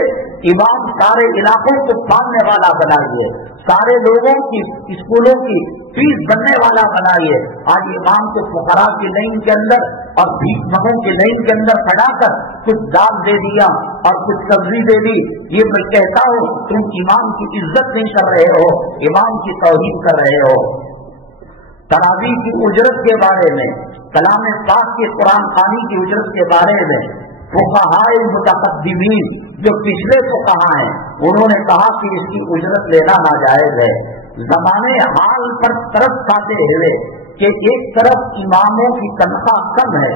इमाम सारे इलाकों को पालने वाला बनाइए, सारे लोगों की स्कूलों की फीस बनने वाला बनाइए। आज इमाम को फुकरा की लाइन के अंदर और भीखमगों की लाइन के अंदर खड़ा कर कुछ दाल दे दिया और कुछ सब्जी दे दी। ये मैं कहता हूँ तुम इमाम की इज्जत नहीं कर रहे हो, इमाम की तौहीन कर रहे हो। तरावी की उजरत के बारे में, कलाम पाक की कुरान खानी की उजरत के बारे में फुक़हाए मुतक़द्दिमीन जो पिछले फुक़हा हैं, उन्होंने कहा कि इसकी उजरत लेना नाजायज है। ज़माने हाल पर तरफ खाते हुए कि एक तरफ इमामों की तनख्वाह कम है,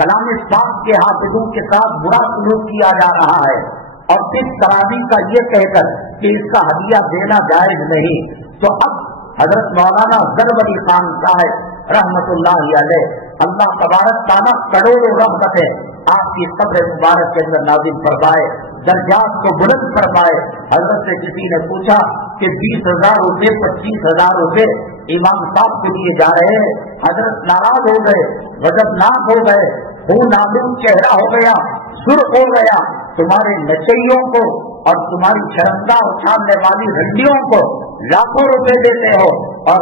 कलाम पाक के हाफिज़ों के साथ बुरा सलूक किया जा रहा है, और फिर तरावी का ये कहकर कि इसका हदिया देना जायज नहीं, तो अब हजरत मौलाना ज़रब अली खान साहब रहमतुल्लाह अलैह, अल्लाह तबारक ताला करोड़ों रहमतें आपकी कब्र मुबारक के अंदर नाज़िल फरमाए, दर्जात को बुलंद फरमाए। हजरत से किसी ने पूछा कि 20,000 रुपये 25,000 रुपये इमाम साहब को दिए जा रहे हैं। हजरत नाराज हो गए, गजबनाक हो गए, खून आलूद चेहरा हो गया, सुर्ख हो गया। तुम्हारे नचैयों को और तुम्हारी शर्मगा उछालने वाली रंडियों को लाखों रुपए देते हो, और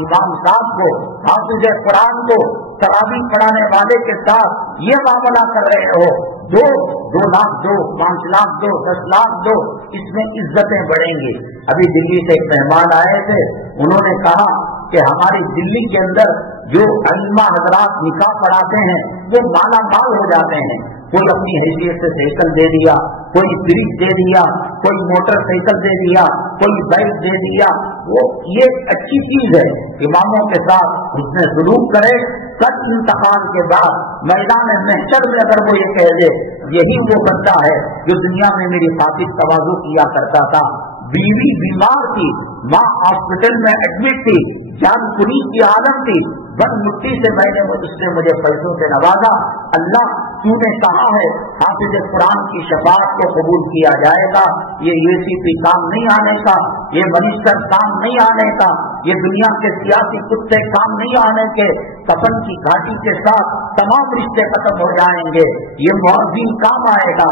इमाम साहब को, हाफिज कुरान को, तरावी पढ़ाने वाले के साथ ये मामला कर रहे हो। 2 लाख दो, 5 लाख दो, 10 लाख दो, इसमें इज्जतें बढ़ेंगी। अभी दिल्ली से एक मेहमान आए थे, उन्होंने कहा कि हमारी दिल्ली के अंदर जो अइम्मा हजरात निकाह पढ़ाते हैं वो माला माल हो जाते हैं। कोई अपनी हैसियत से साइकिल दे दिया, कोई फ्रिज दे दिया, कोई मोटरसाइकिल दे दिया, कोई बाइक दे दिया। वो ये अच्छी चीज है, इमामों के साथ उसने सलूक करे। सच इंतकाल के बाद मैदान महशर में अगर वो ये कह दे यही वो बंदा है जो दुनिया में मेरी खातिर तवाज़ु किया करता था, बीवी बीमार थी, माँ हॉस्पिटल में एडमिट थी, जान पुरी की आलम थी, बस मुट्ठी से उसने मुझे पैसों से नवाजा। अल्लाह तूने कहा है हाफिज कुरान की शफाअत को कबूल किया जाएगा। ये ACP काम नहीं आने का, ये मिनिस्टर काम नहीं आने का, ये दुनिया के सियासी कुत्ते काम नहीं आने के। कफन की घाटी के साथ तमाम रिश्ते खत्म हो जाएंगे, ये मुअज्जिन काम आएगा।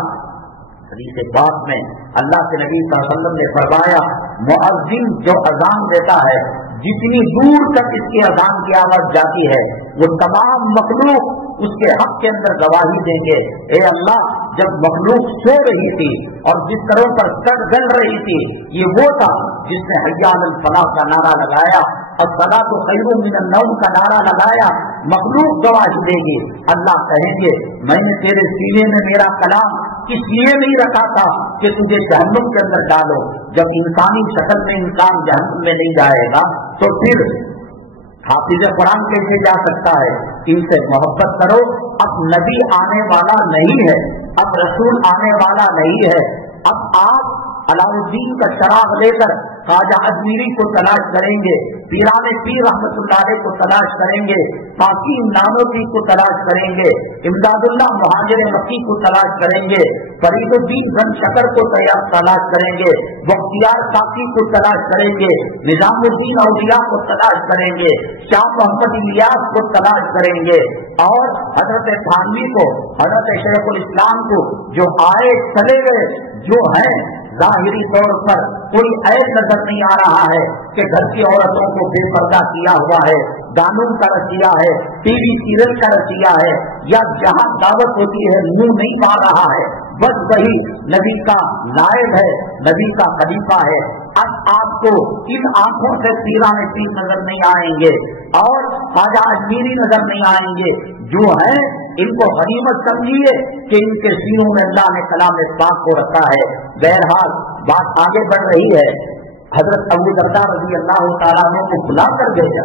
हदीस पाक में अल्लाह के नबी सल्लल्लाहु अलैहि वसल्लम ने फरमाया, मुअज्जिन जो अजान देता है, जितनी दूर तक इसकी अजान की आवाज जाती है, वो तमाम मखलूक उसके हक के अंदर गवाही देंगे। ए अल्लाह, जब मखलूक सो रही थी और जिस तरह पर सड़ गल रही थी, ये वो था जिसने हय्या अलल फलाह का नारा लगाया और सलातु खैरुम मिनन नौम का नारा लगाया। मखलूक गवाही देगी। अल्लाह कहेंगे, मैंने तेरे सीने में मेरा कलाम इसलिए नहीं रखा था कि तुझे जहन्नुम के अंदर डालो। जब इंसानी शक्ल में इंसान जहन्नुम में नहीं जाएगा तो फिर हाफिज कुरान कैसे जा सकता है? इनसे मोहब्बत करो। अब नबी आने वाला नहीं है, अब रसूल आने वाला नहीं है। अब आप अलाउद्दीन का चराग लेकर ख्वाजा अजमीरी को तलाश करेंगे, पीराने पीर रहमतुल्लाह अलैह को तलाश करेंगे, फाकीम नानोती को तलाश करेंगे, इमदादुल्लाह मुहाजिर मक्की को तलाश करेंगे, फरीदुद्दीन गनशकर को तलाश करेंगे, बख्तियार साकी को तलाश करेंगे, निजामुद्दीन औलिया को तलाश करेंगे, शाह मोहम्मद इलियास को तलाश करेंगे, और हजरत थानवी को, हजरत शेखुल इस्लाम को, जो आए चले गए, जो है ज़ाहिरी तौर पर कोई ऐब नजर नहीं आ रहा है कि घर की औरतों को बेपर्दा किया हुआ है, गानों का रसिया है, टीवी सीरियल का रसिया है, या जहां दावत होती है मुंह नहीं मार रहा है, बस वही नबी का नायब है, नबी का खलीफा है। अब आपको इन आंखों से पीराने पीर नजर नहीं आएंगे और ख्वाजा अजमीरी नजर नहीं आएंगे, जो है इनको गनीमत समझिए कि इनके सीनों में अल्लाह ने कलाम पाक को रखा है। बहरहाल बात आगे बढ़ रही है। हजरत अबू दरदा रज़ी अल्लाह तआला अन्हु को बुला कर भेजा।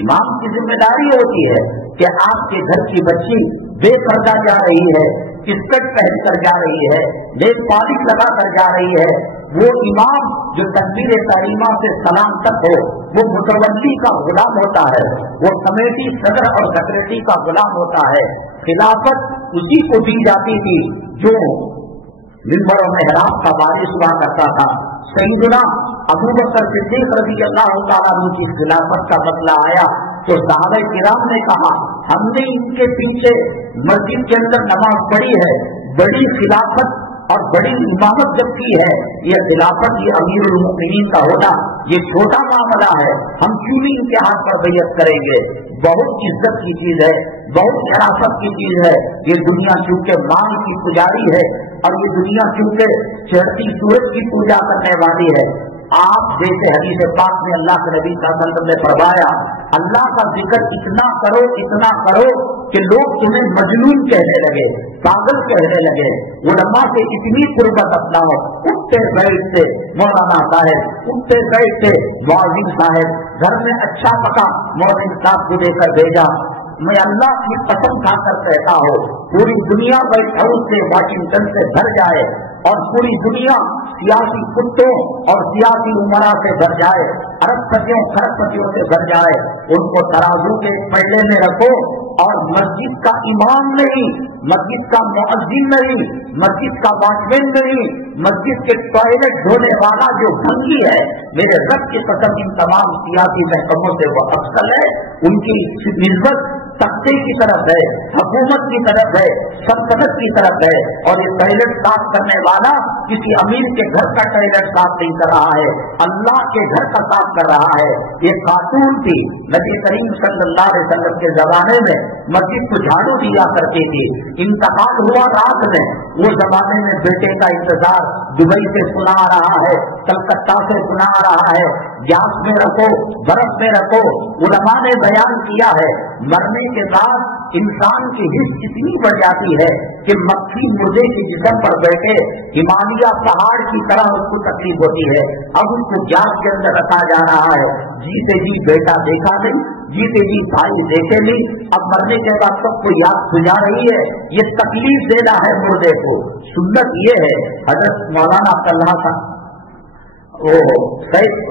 इमाम की जिम्मेदारी होती है कि आपके घर की बच्ची बेपर्दा जा रही है, स्कर्ट पहन कर जा रही है, नेल पॉलिश लगा कर जा रही है, वो इमाम जो तकबीर तहरीमा से सलाम तक हो, वो मुतवल्ली का गुलाम होता है, वो कमेटी सदर और सेक्रेटरी का गुलाम होता है। खिलाफत उसी को दी जाती थी जो मिंबर और मेहराब का वारिस हुआ करता था। सैयदना अबू बकर सिद्दीक रज़ी अल्लाह तआला अन्हु की खिलाफत का मसला आया तो सहाबा किराम ने कहा, हमने इनके पीछे मस्जिद के अंदर नमाज पढ़ी है, बड़ी खिलाफत और बड़ी इमामत जब की है, ये खिलाफत, ये अमीरुल मुमिनीन का होना, ये छोटा मामला है, हम क्यों नहीं इनके हाथ पर बैयत करेंगे। बहुत इज्जत की चीज है, बहुत शराफत की चीज है। ये दुनिया चूंकि माल की पुजारी है और ये दुनिया चूंकि चढ़ती सूरज की पूजा करने वाली है। आप जैसे हदीस पाक में अल्लाह के नबी सल्लल्लाहु अलैहि वसल्लम ने फरमाया, अल्लाह का जिक्र इतना करो कि लोग तुम्हें मजनून कहने लगे, पागल कहने लगे। उलमा से इतनी कुर्बत अपनाओ, उठते बैठते मौलाना साहब, उठते बैठते मौलवी साहब, घर में अच्छा पका मौलवी साहब को देकर भेजा। मैं अल्लाह की कसम खाकर कहता हूँ, पूरी दुनिया व्हाइट हाउस से, वाशिंगटन से भर जाए और पूरी दुनिया सियासी कुत्तों और सियासी उमरा से भर जाए, अरबपतियों खरबपतियों से भर जाए, उनको तराजू के पल्ले में रखो और मस्जिद का इमाम नहीं, मस्जिद का मुअज्जिन नहीं, मस्जिद का वॉचमैन नहीं, मस्जिद के टॉयलेट धोने वाला जो भंगी है, मेरे रब की कसम इन तमाम सियासी महकमों से वो अफसल है, उनकी निस्बत तख्ते की तरफ है, हुकूमत की तरफ है, सल्तनत की तरफ है। और ये टॉयलेट साफ करने वाला किसी अमीर के घर का टॉयलेट साफ नहीं कर रहा है, अल्लाह के घर का साफ कर रहा है। ये खातून थी, नबी करीम सल्लल्लाहु अलैहि वसल्लम के जमाने में मस्जिद को झाड़ू दिया करती थी। इंतकाल हुआ रात में, वो जमाने में बेटे का इंतजार दुबई से सुना आ रहा है, कलकत्ता से सुना आ रहा है, गैस में रखो, बर्फ में रखो। उलमा ने बयान किया है, मरने के बाद इंसान की हिस्स इतनी बढ़ जाती है कि मक्खी मुर्दे के जिस्म पर बैठे हिमालय पहाड़ की तरह उसको तकलीफ होती है। अब उसको गैस के अंदर रखा जा रहा है, जीते जी बेटा देखा नहीं, जीते जी भाई देखे नहीं, अब मरने के बाद सबको याद सुझा रही है। ये तकलीफ देना है मुर्दे को। सुन्नत ये है, हजरत मौलाना अब्दुल्लाह साहब,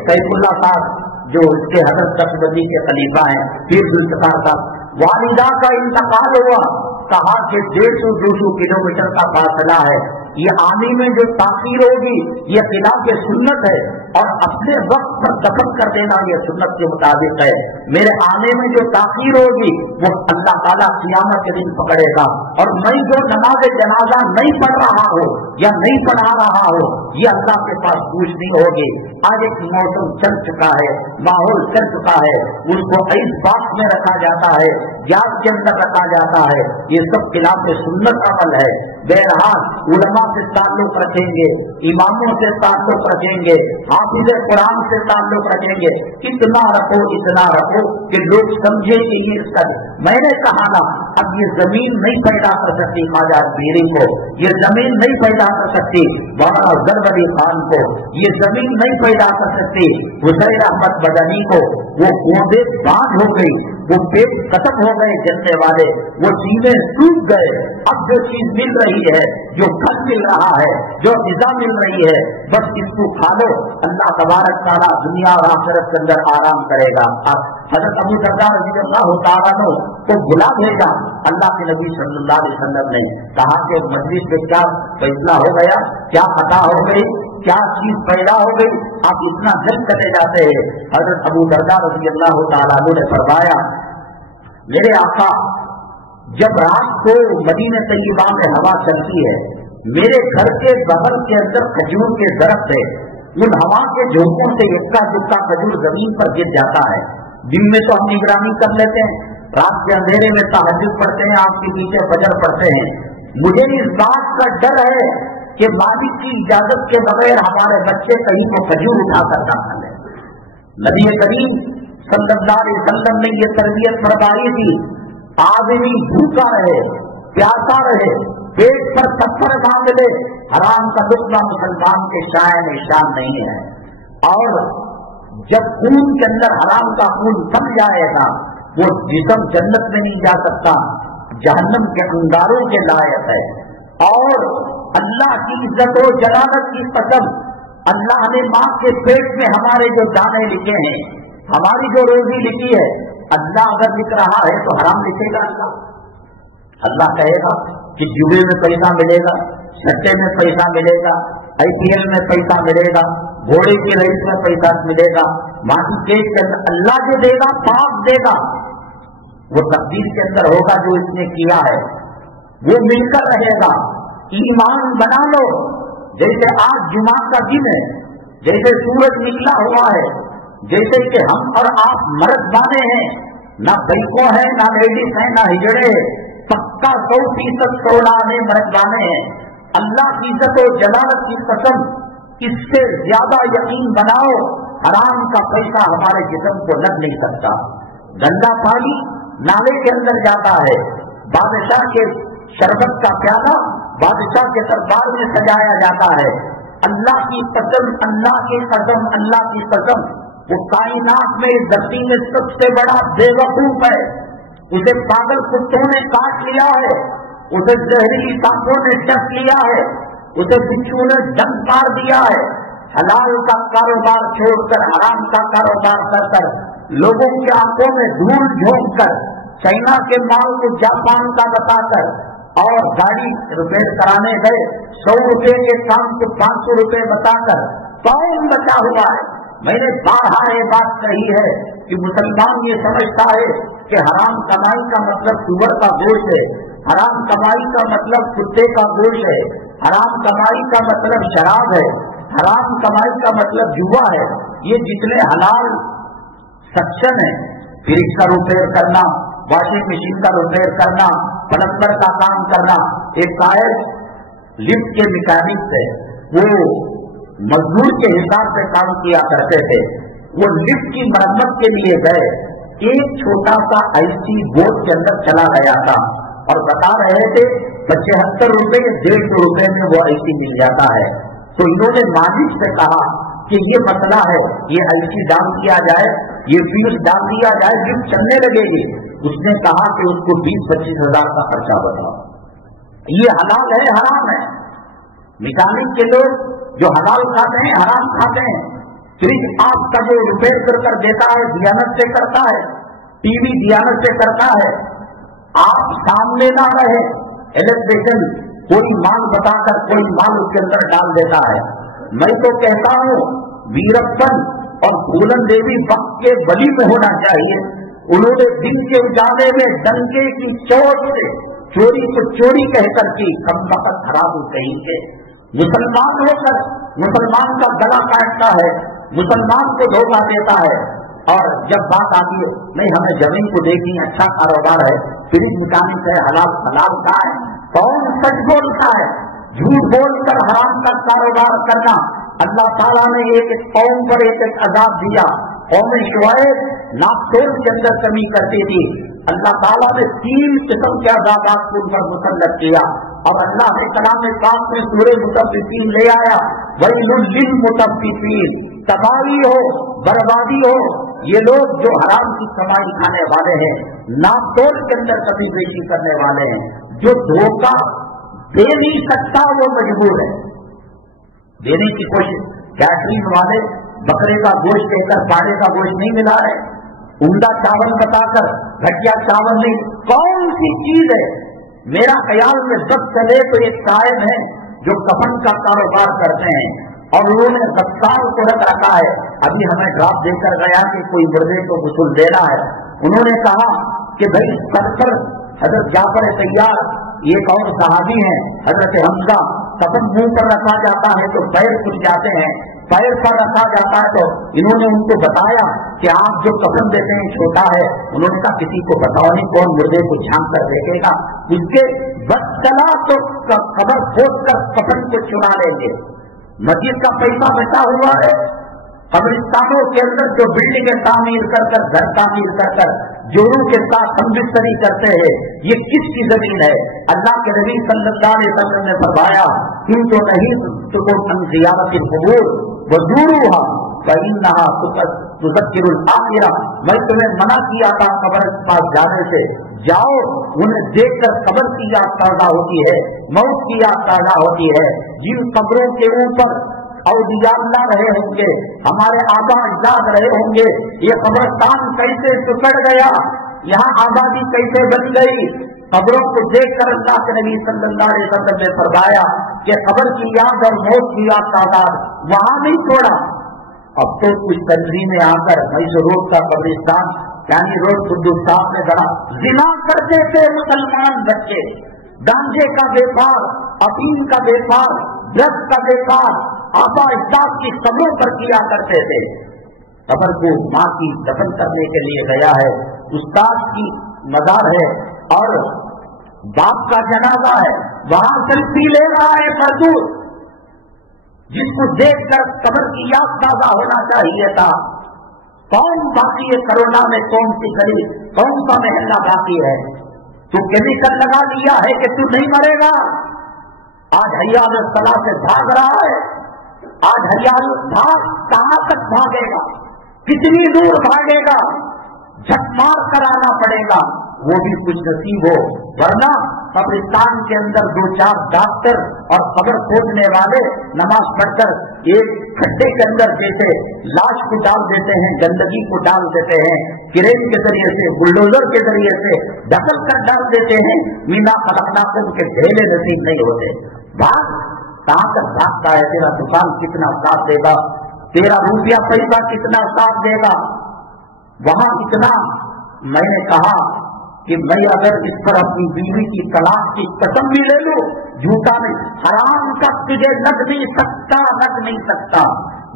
सैफुल्लाह साहब जो इसके हजरत दस्तबंदी के खलीफा हैं, पीर जुल्फ़िकार साहब, वालिदा का इंतकाल हुआ, कहा कि 150-200 किलोमीटर का फासला है, ये आने में जो ताखीर होगी ये खिलाफ सुन्नत है, और अपने वक्त पर दफन कर देना ये सुन्नत के मुताबिक है। मेरे आने में जो ताखीर होगी वो अल्लाह ताला क़यामत के दिन पकड़ेगा। और मैं जो नमाज जनाजा नहीं पढ़ रहा हो या नहीं पढ़ा रहा हो, ये अल्लाह के पास पूछनी होगी। आज एक मौसम चल चुका है, माहौल चल चुका है, उसको इस बात में रखा जाता है, गैस के अंदर रखा जाता है, ये सब खिलाफ सुन्नत अमल है। बहरहाल उलमा से ताल्लुक रखेंगे, इमामों से ताल्लुक रखेंगे, हाफिज कुरान से ताल्लुक रखेंगे, इतना रखो कि लोग समझे कि ये सब। मैंने कहा ना اب یہ زمین نہیں پیدا کر سکتی خواجہ پیری کو، یہ زمین نہیں پیدا کر سکتی مولانا ظفر علی خان کو، یہ زمین نہیں پیدا کر سکتی حسین احمد مدنی کو۔ وہ گودے باندھ ہو گئی، وہ پیٹ ختم ہو گئے جلنے والے، وہ چیزیں ٹوٹ گئے۔ اب جو چیز مل رہی ہے، جو پھل مل رہا ہے، جو غذا مل رہی ہے، بس اس کو کھا لو، اللہ تبارک تعالیٰ دنیا اور آخرت کے اندر آرام کرے گا۔ حضرت ابو درداء رضی اللہ تعالیٰ عنہ کو بلا بھیجا اللہ کے نبی صلی اللہ علیہ وسلم نے، کہا کہ مجلس میں کیا فیصلہ ہو گیا، کیا خطا ہو گئی، کیا چیز پیدا ہو گئی، آپ اتنا جلد چلے جاتے ہیں۔ حضرت ابو درداء رضی اللہ تعالیٰ عنہ نے فرمایا، میرے آقا جب رات کو مدینہ طیبہ میں ہوا چلتی ہے، میرے گھر کے بغل کے اندر کھجور کے درخت ہے، ان ہوا کے جھونکوں سے اکا دکا کھجور زمین پر گر جاتا ہے۔ دن میں تو ہم نگرانی کر لیتے ہیں، رات کے اندھیرے میں تہجد پڑھتے ہیں، آپ کے پیچھے فجر پڑھتے ہیں، مجھے اس بات کا ڈر ہے کہ مالک کی اجازت کے بغیر ہمارے بچے کہیں کو کھجور اٹھا کر نہ کھا لیں۔ نبی کریم صلی اللہ علیہ وسلم نے یہ تربیت فرمائی تھی، آدمی بھوکا رہے، پیاسا رہے، پیٹ پر پتھر باندھ لے، حرام کا لقمہ مسلمان کے شائن شان نہیں ہے۔ اور جب خون کے اندر حرام کا خون تم جائے گا، وہ جسم جنت میں نہیں جا سکتا، جہنم کے انگاروں کے لائق ہے۔ اور اللہ کی عزت و جلالت کی قسم، اللہ نے ماں کے پیٹ میں ہمارے جو دانے لکھے ہیں، ہماری جو روزی لکھی ہے، اللہ اگر لکھ رہا ہے تو حرام لکھے گا اللہ کہے گا کہ جوئے میں پیسہ ملے گا، سٹے میں پیسہ ملے گا، IPL میں پیسہ ملے گا، گھوڑے کی ریس میں پیسہ ملے گا، ماں کے اندر اللہ جو دے گا پاک دے گا، وہ تقدیر کے اندر ہوگا جو اس نے کیا ہے وہ مل کر رہے گا۔ ایمان بنا لو، جیسے آج جمعہ کا دن ہے، جیسے سورج نکلا ہوا ہے، جیسے کہ ہم اور آپ مرد بانے ہیں، نہ بائکوں ہیں، نہ لیڈیز ہیں، نہ ہجڑے، پکا 100% سولانے مرد بانے ہیں۔ اللہ کی عزت و جلالت کی قسم، اس سے زیادہ یقین بناؤ، حرام کا پیسہ ہمارے جسم کو لگ نہیں سکتا۔ گندا پانی نالے کے اندر جاتا ہے، بادشاہ کے شربت کا پیالہ بادشاہ کے دربار میں سجایا جاتا ہے۔ اللہ کی قسم، اللہ کی قسم، اللہ کی قسم، وہ کائنات میں اس دھرتی میں سب سے بڑا بے وقوف ہے، اسے پاگل کتوں نے کاٹ لیا ہے، اسے زہریلی سانپوں نے ڈس لیا ہے، اسے بچھو نے ڈنگ مار دیا ہے۔ حلال کا کاروبار چھوڑ کر حرام کا کاروبار کر کر لوگوں کی آنکھوں میں دھول جھونک کر، چائنا کے مال کو جاپان کا بتا کر، اور گاڑی ریپیئر کرانے گئے 100 روپے کے کام کو 500 روپے بتا کر کون بچا ہوا ہے؟ میں نے بارہا یہ بات کہی ہے کہ مسلمان یہ سمجھتا ہے کہ حرام کمائی کا مطلب سور کا گوشت ہے، حرام کمائی کا مطلب کتے کا گوشت ہے، حرام کمائی کا مطلب شراب ہے، حرام کمائی کا مطلب جوا ہے۔ یہ جتنے حلال سیکشن ہے، فریج کا ریپیئر کرنا، واشنگ مشین کا ریپیئر کرنا، پلمبر کا کام کرنا، ایک شاید لفٹ کے میکینک تھے، وہ مزدور کے حساب سے کام کیا کرتے تھے، وہ لفٹ کی مرمت کے لیے گئے، ایک چھوٹا سا IC بورڈ کے اندر چلا گیا تھا اور بتا رہے تھے 75 روپے 150 روپے میں وہ IC مل جاتا ہے۔ تو انہوں نے مالک سے کہا کہ یہ مسئلہ ہے، یہ IC ڈال دیا جائے، یہ فیس ڈال دیا جائے، لفٹ چلنے لگے گی۔ اس نے کہا کہ اس کو 20-25 ہزار کا خرچہ بتاؤ۔ یہ حلال ہے حرام ہے؟ میکینک کے لوگ جو حلال کھاتے ہیں حرام کھاتے ہیں۔ فریج آپ کا جو ریپیئر کر دیتا ہے دیانت سے کرتا ہے، TV دیانت سے کرتا ہے، آپ سامنے نہ رہے، الیکٹریشن کوئی مال بتا کر کوئی مال اس کے اندر ڈال دیتا ہے۔ میں تو کہتا ہوں ویرپن اور پھولن دیوی وقت کے بلی میں ہونا چاہیے، انہوں نے دن کے اجالے میں ڈنکے کی چوٹ سے چوری کو چوری کہہ کر کی، کم وقت خراب ہو کہیں کے مسلمان ہو کر مسلمان کا گلا کاٹتا ہے، مسلمان کو دھوکہ دیتا ہے۔ اور جب بات آتی ہے نہیں ہمیں زمین کو دیکھیں اچھا کاروبار ہے، فریج میکینک ہے، حلال کا ہے، کون سچ بولتا ہے؟ جھوٹ بول کر حرام کا کاروبار کرنا۔ اللہ تعالیٰ نے ایک قوم پر ایک عذاب دیا، قوم شعیب ناپتول کے اندر کمی کرتی تھی، اللہ تعالیٰ نے 3 قسم کے عذابات کو ان پر مسلط کیا، اور اللہ نے کلام پاک میں سورہ مطففین لے آیا، ویل للمطففین، تباہی ہو، بربادی ہو یہ لوگ جو حرام کی کمائی کھانے والے ہیں، ناپتول کے اندر کبھی بیشی کرنے والے ہیں، جو دھوکہ دے نہیں سکتا وہ مجبور ہے دینے کی کوشش۔ کیٹرنگ والے بکرے کا گوشت دے کر پاڑے کا گوشت نہیں ملا رہے، عمدہ چاول بتا کر گھٹیا چاول نہیں، کون سی چیز ہے؟ میرا خیال میں سب چلے تو ایک صاحب ہیں جو کفن کا کاروبار کرتے ہیں، اور انہوں نے غسال کو رکھ رکھا ہے، ابھی ہمیں ڈراپ دے کر گیا کہ کوئی مردے کو غسل دینا ہے، انہوں نے کہا کہ بھائی سر پر حضرت جعفر طیار ایک اور صحابی ہیں حضرت حمزہ، کفن منہ پر رکھا جاتا ہے تو پیر کھل جاتے ہیں، پیر پر رکھا جاتا ہے تو انہوں نے ان کو بتایا کہ آپ جو کفن دیتے ہیں چھوٹا ہے، انہوں نے کہا کسی کو بتاؤ نہیں، کون مردے کو جھانک کر دیکھے گا، اس کے بس چلا تو قبر کھود کر کفن کو چنا لیں گے، مسجد کا پیسہ بچا ہوا ہے، قبرستانوں کے اندر جو بلڈنگیں تعمیر کر کر گھر تعمیر کر کر جوڑوں کے ساتھ ہم بستری کرتے ہیں، یہ کس کی زمین ہے؟ اللہ کے نبی صلی اللہ علیہ وسلم نے فرمایا کیوں تو نہیں تم ان زیارت القبور وزوروها فإنها تذکر الآخرہ، میں تمہیں منع کیا تھا قبر کے پاس جانے سے، جاؤ انہیں دیکھ کر قبر کی یاد تازہ ہوتی ہے، موت کی یاد تازہ ہوتی ہے۔ جن قبروں کے اوپر اولیاء اللہ رہے ہوں گے، ہمارے آبا اجداد رہے ہوں گے، یہ قبرستان کیسے سکڑ گیا، یہاں آبادی کیسے بن گئی، قبروں کو دیکھ کر اللہ کے نبی صلی اللہ علیہ وسلم نے فرمایا کہ قبر کی یاد اور موت کی یاد تعداد وہاں نہیں چھوڑا۔ اب تو کچھ تنظیم میں آ کر میسر روڈ کا قبرستان یعنی روڈ ہندوستان میں بڑا زنا کرتے تھے مسلمان بچے، گانجے کا بیپار، افیم کا بیپار، ڈرگس کا بیپار آبا اجداد کی قبروں پر کیا کرتے تھے۔ قبر کو ماں کی دفن کرنے کے لیے گیا ہے، استاد کی مزار ہے اور باپ کا جنازہ ہے، وہاں سیلفی لے رہا ہے مزدور، جس کو دیکھ کر قبر کی یاد تازہ ہونا چاہیے تھا۔ کون باقی ہے کرونا میں؟ کون سی گلی، کون سا محلہ باقی ہے؟ تو کیمیکل لگا دیا ہے کہ تو نہیں مرے گا۔ آج حیا الصلاح سے بھاگ رہا ہے، آج حیا بھاگ کہاں تک بھاگے گا، کتنی دور بھاگے گا، جھک مار کر آنا پڑے گا، وہ بھی کچھ نصیب ہو، ورنہ قبرستان کے اندر 2-4 ڈاکٹر اور قبر کھودنے والے نماز پڑھ کر ایک کھڈے کے اندر جیسے لاش کو ڈال دیتے ہیں، گندگی کو ڈال دیتے ہیں، کرین کے ذریعے سے، بلڈوزر کے ذریعے سے دخل کر ڈال دیتے ہیں، مینا خلقناکم کے ڈھیلے نصیب نہیں ہوتے۔ بات کہاں تک بھاگتا ہے؟ تیرا دکان کتنا ساتھ دے گا، تیرا روپیہ پیسہ کتنا ساتھ دے گا، وہاں اتنا۔ میں نے کہا کہ میں اگر اس پر اپنی بیوی کی طلاق کی قسم بھی لے لوں، جھوٹا نہیں، حرام کا تجھے لگ نہیں سکتا، لگ نہیں سکتا۔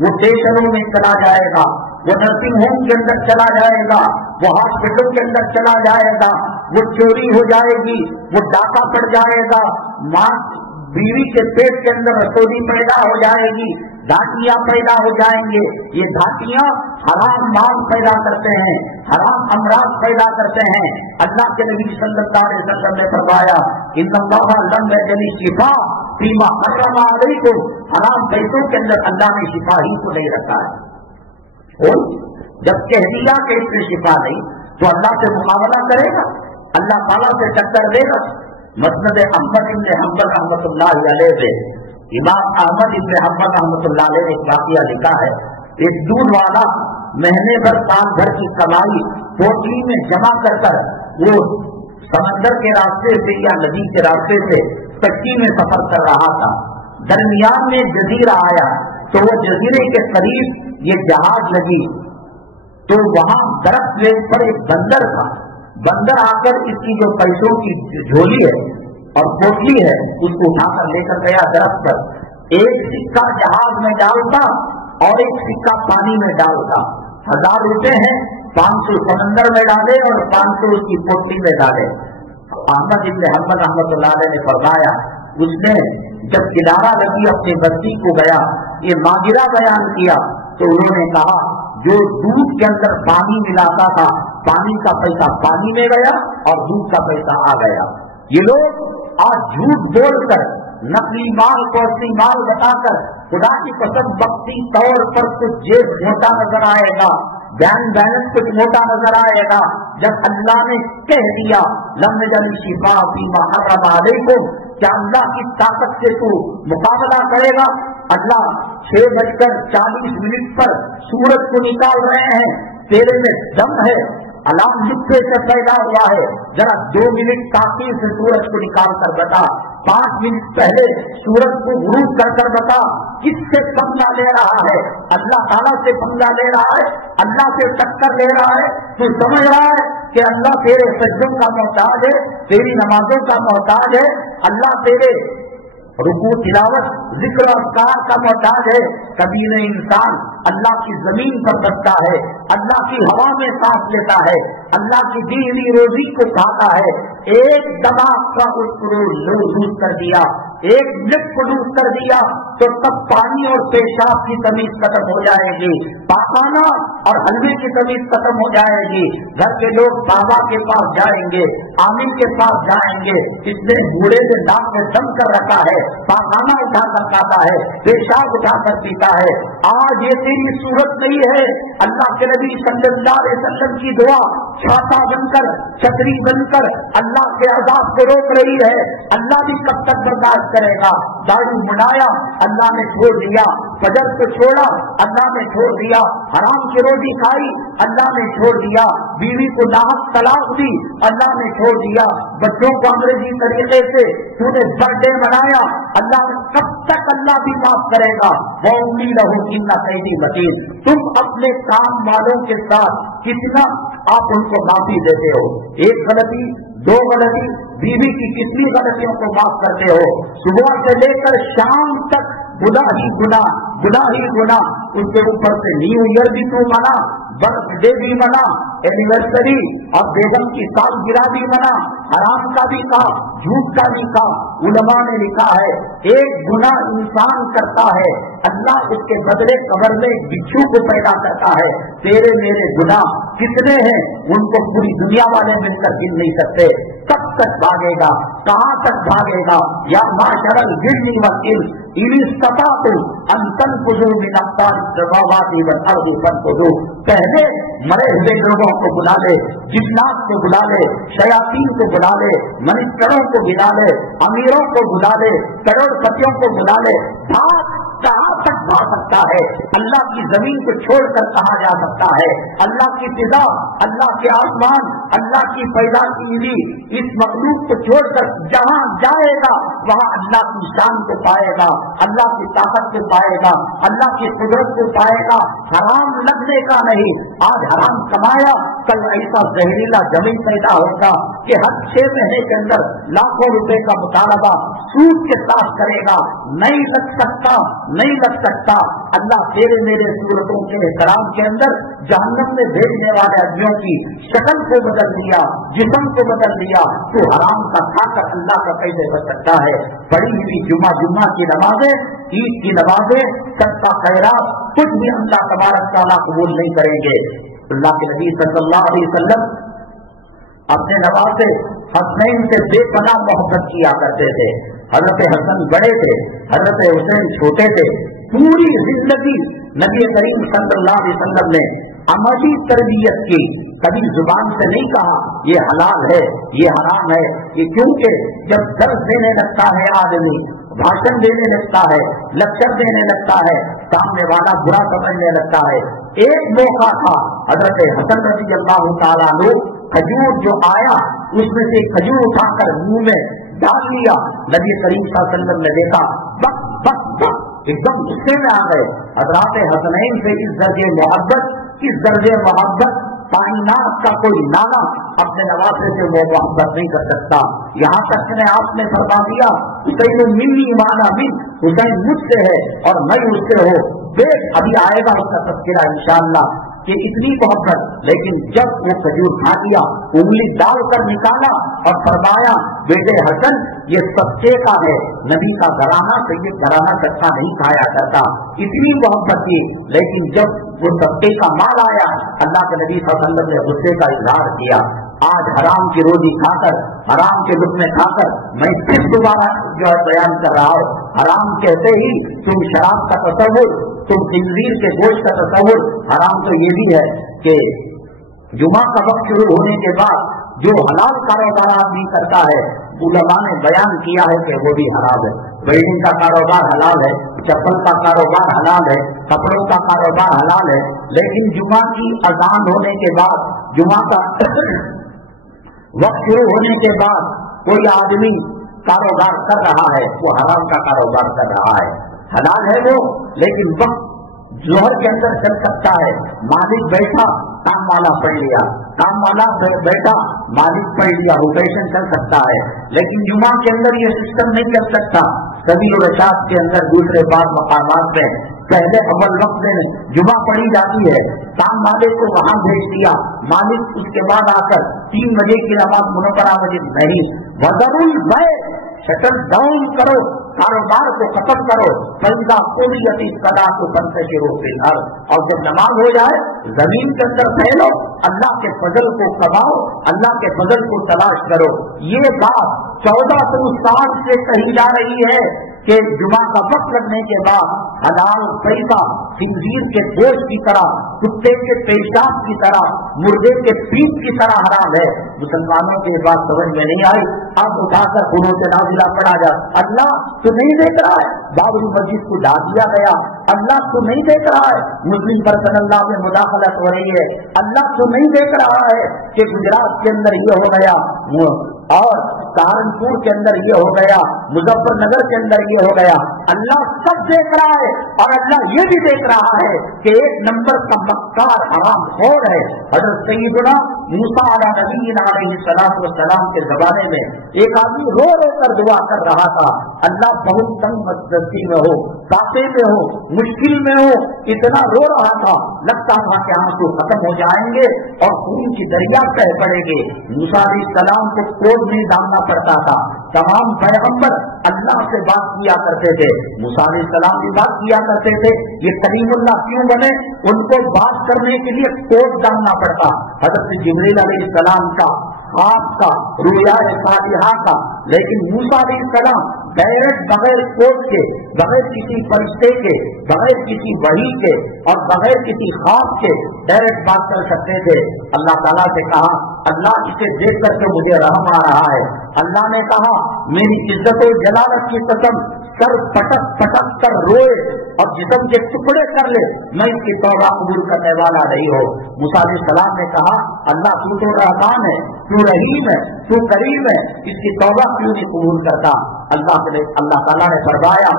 وہ اسٹیشنوں میں چلا جائے گا، وہ نرسنگ ہوم کے اندر چلا جائے گا، وہ ہاسپٹل کے اندر چلا جائے گا، وہ چوری ہو جائے گی، وہ ڈاکہ پڑ جائے گا، ماں بیوی کے پیٹ کے اندر رسولی پیدا ہو جائے گی، دھاتیاں پیدا ہو جائیں گے۔ یہ دھاتیاں حرام مال پیدا کرتے ہیں، حرام امراض پیدا کرتے ہیں۔ اللہ کے نبی صلی اللہ علیہ وسلم نے فرمایا ان اللہ لم یجعل الشفاء فیما حرم علیکم، حرام پیسوں کے اندر اللہ نے شفا ہی کو نہیں رکھا ہے، اور جب کہہ دیا کہ اس میں شفا نہیں تو اللہ سے مقابلہ کرے گا، اللہ تعالیٰ سے ٹکر دے گا۔ مسند احمد ابن حنبل رحمۃ اللہ علیہ سے امام احمد ابن حنبل رحمۃ اللہ علیہ نے ایک واقعہ لکھا ہے، ایک دودھ والا مہینے بھر سال بھر کی کمائی پوٹلی میں جمع کر کر وہ سمندر کے راستے سے یا ندی کے راستے سے کشتی میں سفر کر رہا تھا۔ درمیان میں جزیرہ آیا تو وہ جزیرے کے قریب یہ جہاز لگی تو وہاں درخت پر ایک بندر تھا، بندر آ کر اس کی جو پیسوں کی جھولی ہے اور پوٹلی ہے اس کو اٹھا کر لے کر گیا درخت پر، ایک سکہ جہاز میں ڈالتا اور ایک سکہ پانی میں ڈالتا، 1000 روپے ہیں، 500 سمندر میں ڈالے اور 500 اس کی پوٹلی میں ڈالے۔ احمد ابن حنبل رحمۃ اللہ علیہ نے فرمایا اس نے جب کنارہ لگی اپنی بستی کو گیا، یہ ماجرا بیان کیا تو انہوں نے کہا جو دودھ کے اندر پانی ملاتا تھا पानी का पैसा पानी में गया और दूध का पैसा आ गया। ये लोग आज झूठ बोलकर नकली माल को असली माल बताकर खुदा की कसम वक्ती तौर पर कुछ जेब मोटा नजर आएगा, बैंक बैलेंस कुछ मोटा नजर आएगा। जब अल्लाह ने कह दिया लम जली शिफा फीमा हर्रम अलैकुम, क्या अल्लाह की ताकत से तू मुकाबला करेगा? अल्लाह 6:40 पर सूरज को निकाल रहे हैं, तेरे में दम है, अलार्म जिससे से पैदा हुआ है, जरा 2 मिनट ताकीर से सूरज को निकाल कर बता, 5 मिनट पहले सूरज को गुरूब कर बता, किससे पंगा ले रहा है? अल्लाह ताला से पंगा ले रहा है, अल्लाह से टक्कर ले रहा है। तू समझ रहा है कि अल्लाह तेरे सज्जों का मोहताज है, तेरी नमाजों का मोहताज है, अल्लाह तेरे रुकू तिलावत जिक्र और कार का मोहताज है। कभी न इंसान अल्लाह की जमीन पर बसता है, अल्लाह की हवा में सांस लेता है, अल्लाह की दी हुई रोजी को खाता है। एक दबाव का उसको लूज कर दिया, एक मिनट को लूज कर दिया तो तब पानी और पेशाब की तमीज खत्म हो जाएगी, पाखाना और हलवे की तमीज खत्म हो जाएगी। घर के लोग बाबा के पास जाएंगे, आमिर के पास जाएंगे, इसने बूढ़े से नाक में दम कर रखा है, पाखाना उठा कर खाता है, पेशाब उठा कर पीता है। आज ये तेरी सूरत नहीं है। अल्लाह के नबी सल्लल्लाहु अलैहि वसल्लम की दुआ छाता बनकर, छतरी बनकर अल्लाह के अज़ाब को रोक रही है। अल्लाह भी कब तक बर्दाश्त करेगा? दाढ़ी मुड़ाया, अल्लाह ने छोड़ दिया, फजर को छोड़ा, अल्लाह ने छोड़ दिया, हराम की रोटी खाई, अल्लाह ने छोड़ दिया, बीवी को नाहक तलाक दी, अल्लाह ने छोड़ दिया, बच्चों को अंग्रेजी तरीके से तूने बर्थडे मनाया, अल्लाह कब तक अल्लाह भी माफ करेगा? वो उम्मीद हो किन्ना कैदी मतीन। तुम अपने काम वालों के साथ कितना आप उनको माफी देते हो? एक गलती, 2 गलती, बीवी की कितनी गलतियों को माफ करते हो? सुबह से लेकर शाम तक गुनाह ही गुनाह, गुनाह ही गुनाह। उसके ऊपर से न्यू ईयर भी तू मना, बर्थडे भी मना, एनिवर्सरी और बेगम की सालगिरह भी मना, हराम का भी कहा, झूठ का भी कहा। उलमा ने लिखा है एक गुनाह इंसान करता है, अल्लाह उसके बदले कब्र में एक बिच्छू को पैदा करता है। तेरे मेरे गुनाह कितने हैं उनको पूरी दुनिया वाले मिलकर गिन नहीं सकते। कब तक भागेगा? कहाँ तक भागेगा? या माशरल गिरनी वकील पहले मरे हुए लोगों को बुला ले, जिन्नात को बुला ले, शयातीन को बुला ले, मनिस्टरों को बुला ले, अमीरों को बुला ले, करोड़पतियों को बुला ले। कहाँ तक भाग सकता है? अल्लाह की जमीन को छोड़कर कहाँ जा सकता है? अल्लाह की फिजा, अल्लाह के आसमान, अल्लाह की पैदा की हुई इस मखलूक को छोड़कर जहाँ जाएगा वहाँ अल्लाह की शान को पाएगा, अल्लाह की ताकत को पाएगा, अल्लाह की कुदरत को पाएगा। हराम लगने का नहीं। आज हराम कमाया, कल ऐसा जहरीला जमीन पैदा होगा कि हर 6 महीने के अंदर लाखों रुपए का मुतालबा सूद के साथ करेगा। नहीं लग सकता, नहीं लग सकता। अल्लाह तेरे मेरे सूरतों के एहतराम के अंदर जहन्नम में भेजने वाले आदमियों की शक्ल को बदल दिया, जिस्म को बदल दिया। तो हराम का खाकर अल्लाह का कैसे बच सकता है? बड़ी हुई जुम्मा की नमाजें, ईद की नमाजें, सबका खैरात कुछ भी अल्लाह तबारक तआला कबूल नहीं करेंगे। अल्लाह के नबी सल्लल्लाहु अलैहि वसल्लम अपने नवासे हसनैन से बेपनाह मोहब्बत किया करते थे। हजरत हसन बड़े थे, हजरत हुसैन छोटे थे। पूरी जिंदगी नबी करीम सल्लल्लाहु अलैहि वसल्लम ने अमली तरबियत की। कभी जुबान से नहीं कहा ये हलाल है, ये हराम है। ये क्योंकि जब दर्स देने लगता है आदमी, भाषण देने लगता है, लेक्चर देने लगता है, सामने वाला बुरा समझने लगता है। एक मौका था, हजरत हसन रज़ी अल्लाह तआला अन्हु खजूर जो आया उसमें से खजूर उठाकर मुंह में डाल लिया। नबी करीम सल्लल्लाहु अलैहि वसल्लम ने देखा, बस बस बस, एकदम गुस्से में आ गए। हजरत हसनैन से इस दर्जे मोहब्बत कायनात का कोई नाना अपने नवासे से वो मोहब्बत नहीं कर सकता। यहाँ तक ने आपने फरमा दिया हुसैन मिन्नी माना बिन, हुसैन मुझसे है और मैं उससे हो। देख अभी आएगा उसका तस्करा इंशाअल्लाह कि इतनी मोहब्बत। लेकिन जब वो खजूर खा लिया, उंगली डालकर निकाला और फरमाया बेटे हसन ये सच्चे का है, नबी का घराना से ये घराना कच्चा नहीं खाया करता। इतनी मोहब्बत की। लेकिन जब وہ सदके का माल आया, अल्लाह के नबी सल्लल्लाहु अलैहि वसल्लम ने गुस्से का इजहार किया। आज हराम की रोटी खाकर, हराम के लुक़्मे खाकर मैं फिर दोबारा जो है बयान कर रहा हूँ, हराम कहते ही तुम शराब का तसव्वुर, तुम खिंजीर के गोश्त का तसव्वुर, हराम तो ये भी है कि जुमा का वक्त शुरू होने के बाद जो हलाल कारोबार आदमी करता है, उलमा ने बयान किया है कि वो भी हराम है। वेल्डिंग का कारोबार हलाल है, चप्पल का कारोबार हलाल है, कपड़ों का कारोबार हलाल है, लेकिन जुमा की अजान होने के बाद, जुमा का वक्त शुरू होने के बाद कोई आदमी कारोबार कर रहा है, वो हराम का कारोबार कर रहा है। हलाल है वो, लेकिन वक्त जोहर के अंदर चल सकता है। मालिक बैठा, काम वाला पढ़ लिया, काम वाला बैठा, मालिक पढ़ लिया, रोटेशन चल सकता है। लेकिन जुमा के अंदर ये सिस्टम नहीं चल सकता। सभी रशात के अंदर दूसरे बाद मकामात में पहले अव्वल वक्त में जुमा पढ़ी जाती है, काम वाले को वहां भेज दिया, मालिक उसके बाद आकर 3 बजे की नमाज मुनव्वरा मस्जिद नहीं, वज़रुल बै, शटर डाउन करो, कारोबार को खत्म करो, फैज़ा कुरियति सलातु फंतशिरू फिल अर्ज़, और जब नमाज हो जाए जमीन के अंदर फैलो, अल्लाह के फजल को कमाओ, अल्लाह के फजल को तलाश करो। ये बात 1400 साल से कही जा रही है कि जुमा का वक्त लगने के बाद हलाल पैसा खिंजीर के गोश्त की तरह, कुत्ते के पेशाब की तरह, मुर्गे के पीठ की तरह हराम है। मुसलमानों की बात समझ में नहीं आई, अब उठाकर कुनूत नाज़िला पढ़ा जा, अल्लाह तो नहीं देख रहा है, बाबरी मस्जिद को ढा दिया गया, अल्लाह तो नहीं देख रहा है, मुस्लिम पर्सनल लॉ में मुदाखलत हो रही है, अल्लाह तो नहीं देख रहा है कि गुजरात के अंदर ये हो गया और सहारनपुर के अंदर ये हो गया, मुजफ्फरनगर के अंदर ये हो गया। अल्लाह सब देख रहा है, और अल्लाह ये भी देख रहा है कि 1 नंबर का मक्कार हरामखोर है। हज़रत सैयदना मूसा अलैहिस्सलातु वस्सलाम के जमाने में एक आदमी रो रो कर दुआ कर रहा था, अल्लाह बहुत तंग मस्ती में हो, कांटे में हो, मुश्किल में हो, इतना रो रहा था, लगता था कि आंसू खत्म हो जाएंगे और खून की दरिया बह पड़ेंगे। मूसा अलैहिस्सलाम को कोड नहीं डालना पड़ता था, तमाम पैगंबर अल्लाह से बात किया करते थे, मूसा अलैहिस्सलाम भी बात किया करते थे। ये कलीमुल्लाह क्यों बने? उनको बात करने के लिए कोड डालना पड़ता। हज़रत जिब्रील अलैहिस्सलाम का, आपका, रुया सालिहा का, लेकिन मूसा अलैहिस्सलाम डायरेक्ट बगैर कोड के, बगैर किसी फरिश्ते के, बगैर किसी वही के और बगैर किसी ख्वाब के डायरेक्ट बात कर सकते थे। अल्लाह ताला से कहा, अल्लाह इसे देख करके मुझे रहम आ रहा है। अल्लाह ने कहा, मेरी इज्जत और जलालत की कसम, सर पटक पटक कर रोए और जिस्म के टुकड़े कर ले, मैं इसकी तौबा कबूल करने वाला नहीं हो। मूसा अलैहिस्सलाम ने कहा, अल्लाह तू तो रहमान है, तू रहीम है, तू करीम है, इसकी तौबा क्यों नहीं कबूल करता? अल्लाह ताला ने फरमाया,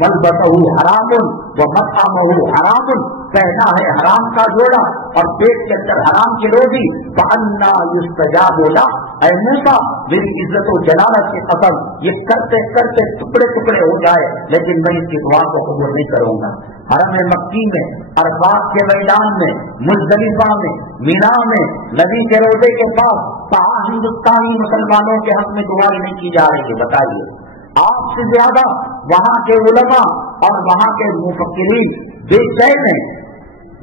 मलबसहु हरामुन व मतअमहु हरामुन, पहना है हराम का जोड़ा और पेट के अंदर हराम की रोटी, फअन्ना युस्तजाबु ला, ऐ मूसा मेरी इज्जत और जलालत की कसम, ये करते करते टुकड़े टुकड़े हो जाए लेकिन मैं इसकी दुआ को कबूल नहीं करूंगा। हरम मक्की में, अरफात के मैदान में, मुज़दलिफा में, मीना में, नबी के रोज़े के पास कहाँ हिंदुस्तानी मुसलमानों के हक में दुआ नहीं की जा रही है? बताइए। आपसे ज्यादा वहाँ के उलमा और वहाँ के मुफक्किरीन बेचैन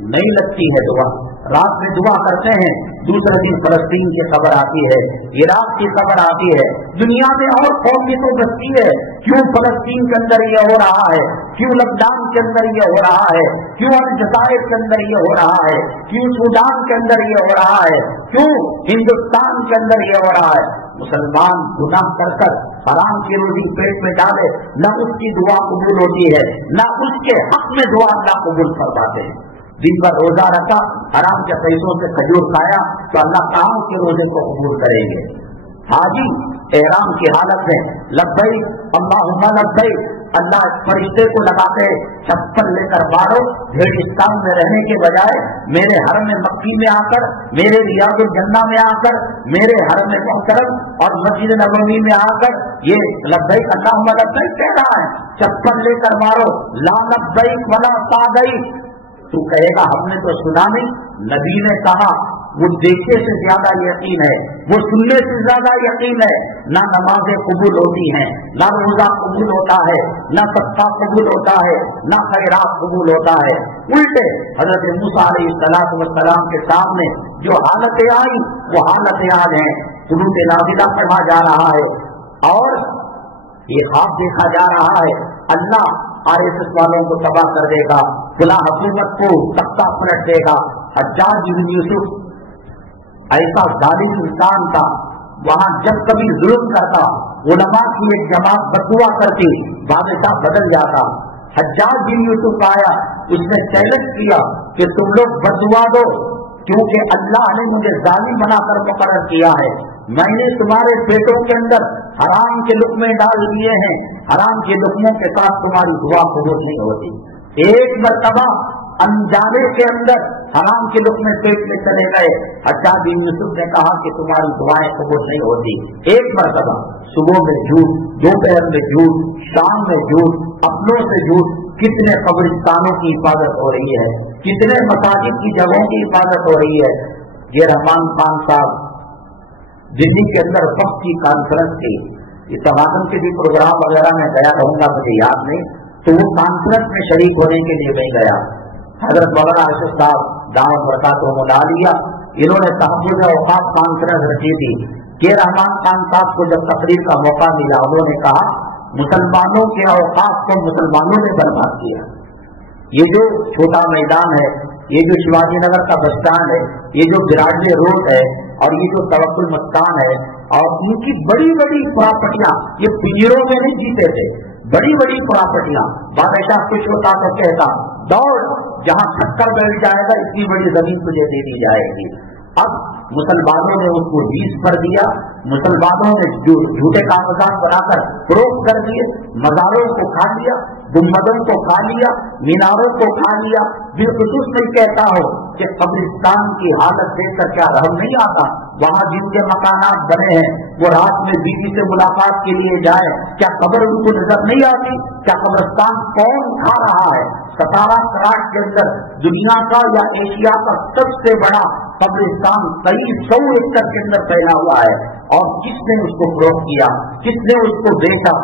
नहीं लगती है दुआ, रात में दुआ करते हैं, दूसरे दिन फलस्तीन की खबर आती है, इराक की खबर आती है, दुनिया में और कौमें तो बचती है, क्यों फलस्तीन के अंदर ये हो रहा है, क्यों लबनान के अंदर ये हो रहा है, क्यों अलजायर के अंदर ये हो रहा है, क्यों सूडान के अंदर ये हो रहा है, क्यों हिंदुस्तान के अंदर ये हो रहा है? मुसलमान गुनाह कर कर हराम की रोटी पेट में डाले, न उसकी दुआ कबूल होती है, न उसके हक में दुआ अल्लाह कबूल करवाते हैं। दिन भर रोजा रखा, हराम के पैसों से खजूर खाया, तो अल्लाह कहाँ के रोजे को कबूल करेंगे? हाजी एहराम की हालत में लब्बैक अल्लाहुम्मा लब्बैक, अल्लाह फरिश्ते को लगाते चप्पल लेकर मारो, भेड़िस्तान में रहने के बजाय मेरे हरम मक्की में आकर, मेरे रियादुल जन्ना में आकर, मेरे हरम मुहतरम और मस्जिद नबवी में आकर ये लब्बैक अल्लाहुम्मा लब्बैक कह रहा है, चप्पल लेकर मारो, ला लब्बैक वला सादैक। तू कहेगा हमने तो सुना नहीं, नबी ने कहा, वो देखे से ज्यादा यकीन है, वो सुनने से ज्यादा यकीन है। ना नमाजें कबूल होती हैं, ना रोजा कबूल होता है, ना सदका कबूल होता है, ना खैरात कबूल होता है। الٹے حضرت موسیٰ علیہ السلام کے سامنے جو حالتیں آئی وہ حالتیں آج ہیں. قنوت نازلہ پڑھا جا رہا ہے اور یہ خواب دیکھا جا رہا ہے اللہ RSS والوں کو تباہ کر دے گا، فلاں حکومت کو تختہ پلٹ دے گا. حجاج بن یوسف ایسا ظالم انسان تھا، وہاں جب کبھی ظلم کرتا علماء کی ایک جماعت بدعا کرتی، بادشاہ بدل جاتا. حجاج بن یوسف آیا، اس نے چیلنج کیا کہ تم لوگ بدعا دو کیونکہ اللہ نے مجھے ظالم بنا کر مقرر کیا ہے. میں نے تمہارے پیٹوں کے اندر حرام کے لقمے ڈال دیے ہیں، حرام کے لقموں کے ساتھ تمہاری دعا قبول نہیں ہوتی. ایک مرتبہ انجانے کے اندر حرام کے لقمے پیٹ میں چلے گئے. حجاج بن یوسف نے کہا کہ تمہاری دعائیں قبول نہیں ہوتی. ایک مرتبہ صبح میں جھوٹ، دوپہر میں جھوٹ، شام میں جھوٹ، اپنوں سے جھوٹ. کتنے قبرستانوں کی حفاظت ہو رہی ہے، کتنے مساجد کی جگہوں کی حفاظت ہو رہی ہے. یہ رحمان خان صاحب دلی کے اندر وقت کی کانفرنس تھی، اس سماگم کے بھی پروگرام وغیرہ میں گیا رہوں گا مجھے یاد نہیں، تو وہ کانفرنس میں شریک ہونے کے لیے میں گیا. حضرت مولانا ارشد صاحب دعوت برکاتہم العالیہ انہوں نے تحفظ اوقاف کانفرنس رکھی تھی کہ رحمان خان صاحب کو جب تقریر کا موقع ملا انہوں نے کہا مسلمانوں کے اوقاف کو مسلمانوں نے برباد کیا. یہ جو چھوٹا میدان ہے، یہ جو شیواجی نگر کا بس اسٹینڈ ہے، یہ جو براڈوے روڈ ہے اور یہ جو توکل مستان ہے اور ان کی بڑی بڑی پراپرٹیاں، یہ پنجروں میں نہیں جیتے تھے، بڑی بڑی پراپرٹیاں. بادشاہ خوش ہوتا تو کہتا دوڑ جہاں ٹکر بیٹھ جائے گا اتنی بڑی زمین تجھے دے دی جائے گی. اب مسلمانوں نے اس کو لیز پر دیا، مسلمانوں نے جھوٹے کاغذات بنا کر فروخت کر دیے، مزاروں کو کھا لیا، گنبدوں کو کھا لیا، میناروں کو کھا لیا. بالخصوص میں کہتا ہوں کہ قبرستان کی حالت دیکھ کر کیا رحم نہیں آتا. وہاں جن کے مکانات بنے ہیں وہ رات میں بیوی سے ملاقات کے لیے جائے، کیا قبر ان کو نظر نہیں آتی؟ کیا قبرستان کون کھا رہا ہے؟ 17 کراٹ کے اندر دنیا کا یا ایشیا کا سب سے بڑا قبرستان 2300 ایکڑ کے اندر پھیلا ہوا ہے اور کس نے اس کو فروخت کیا، کس نے اس کو بیچا؟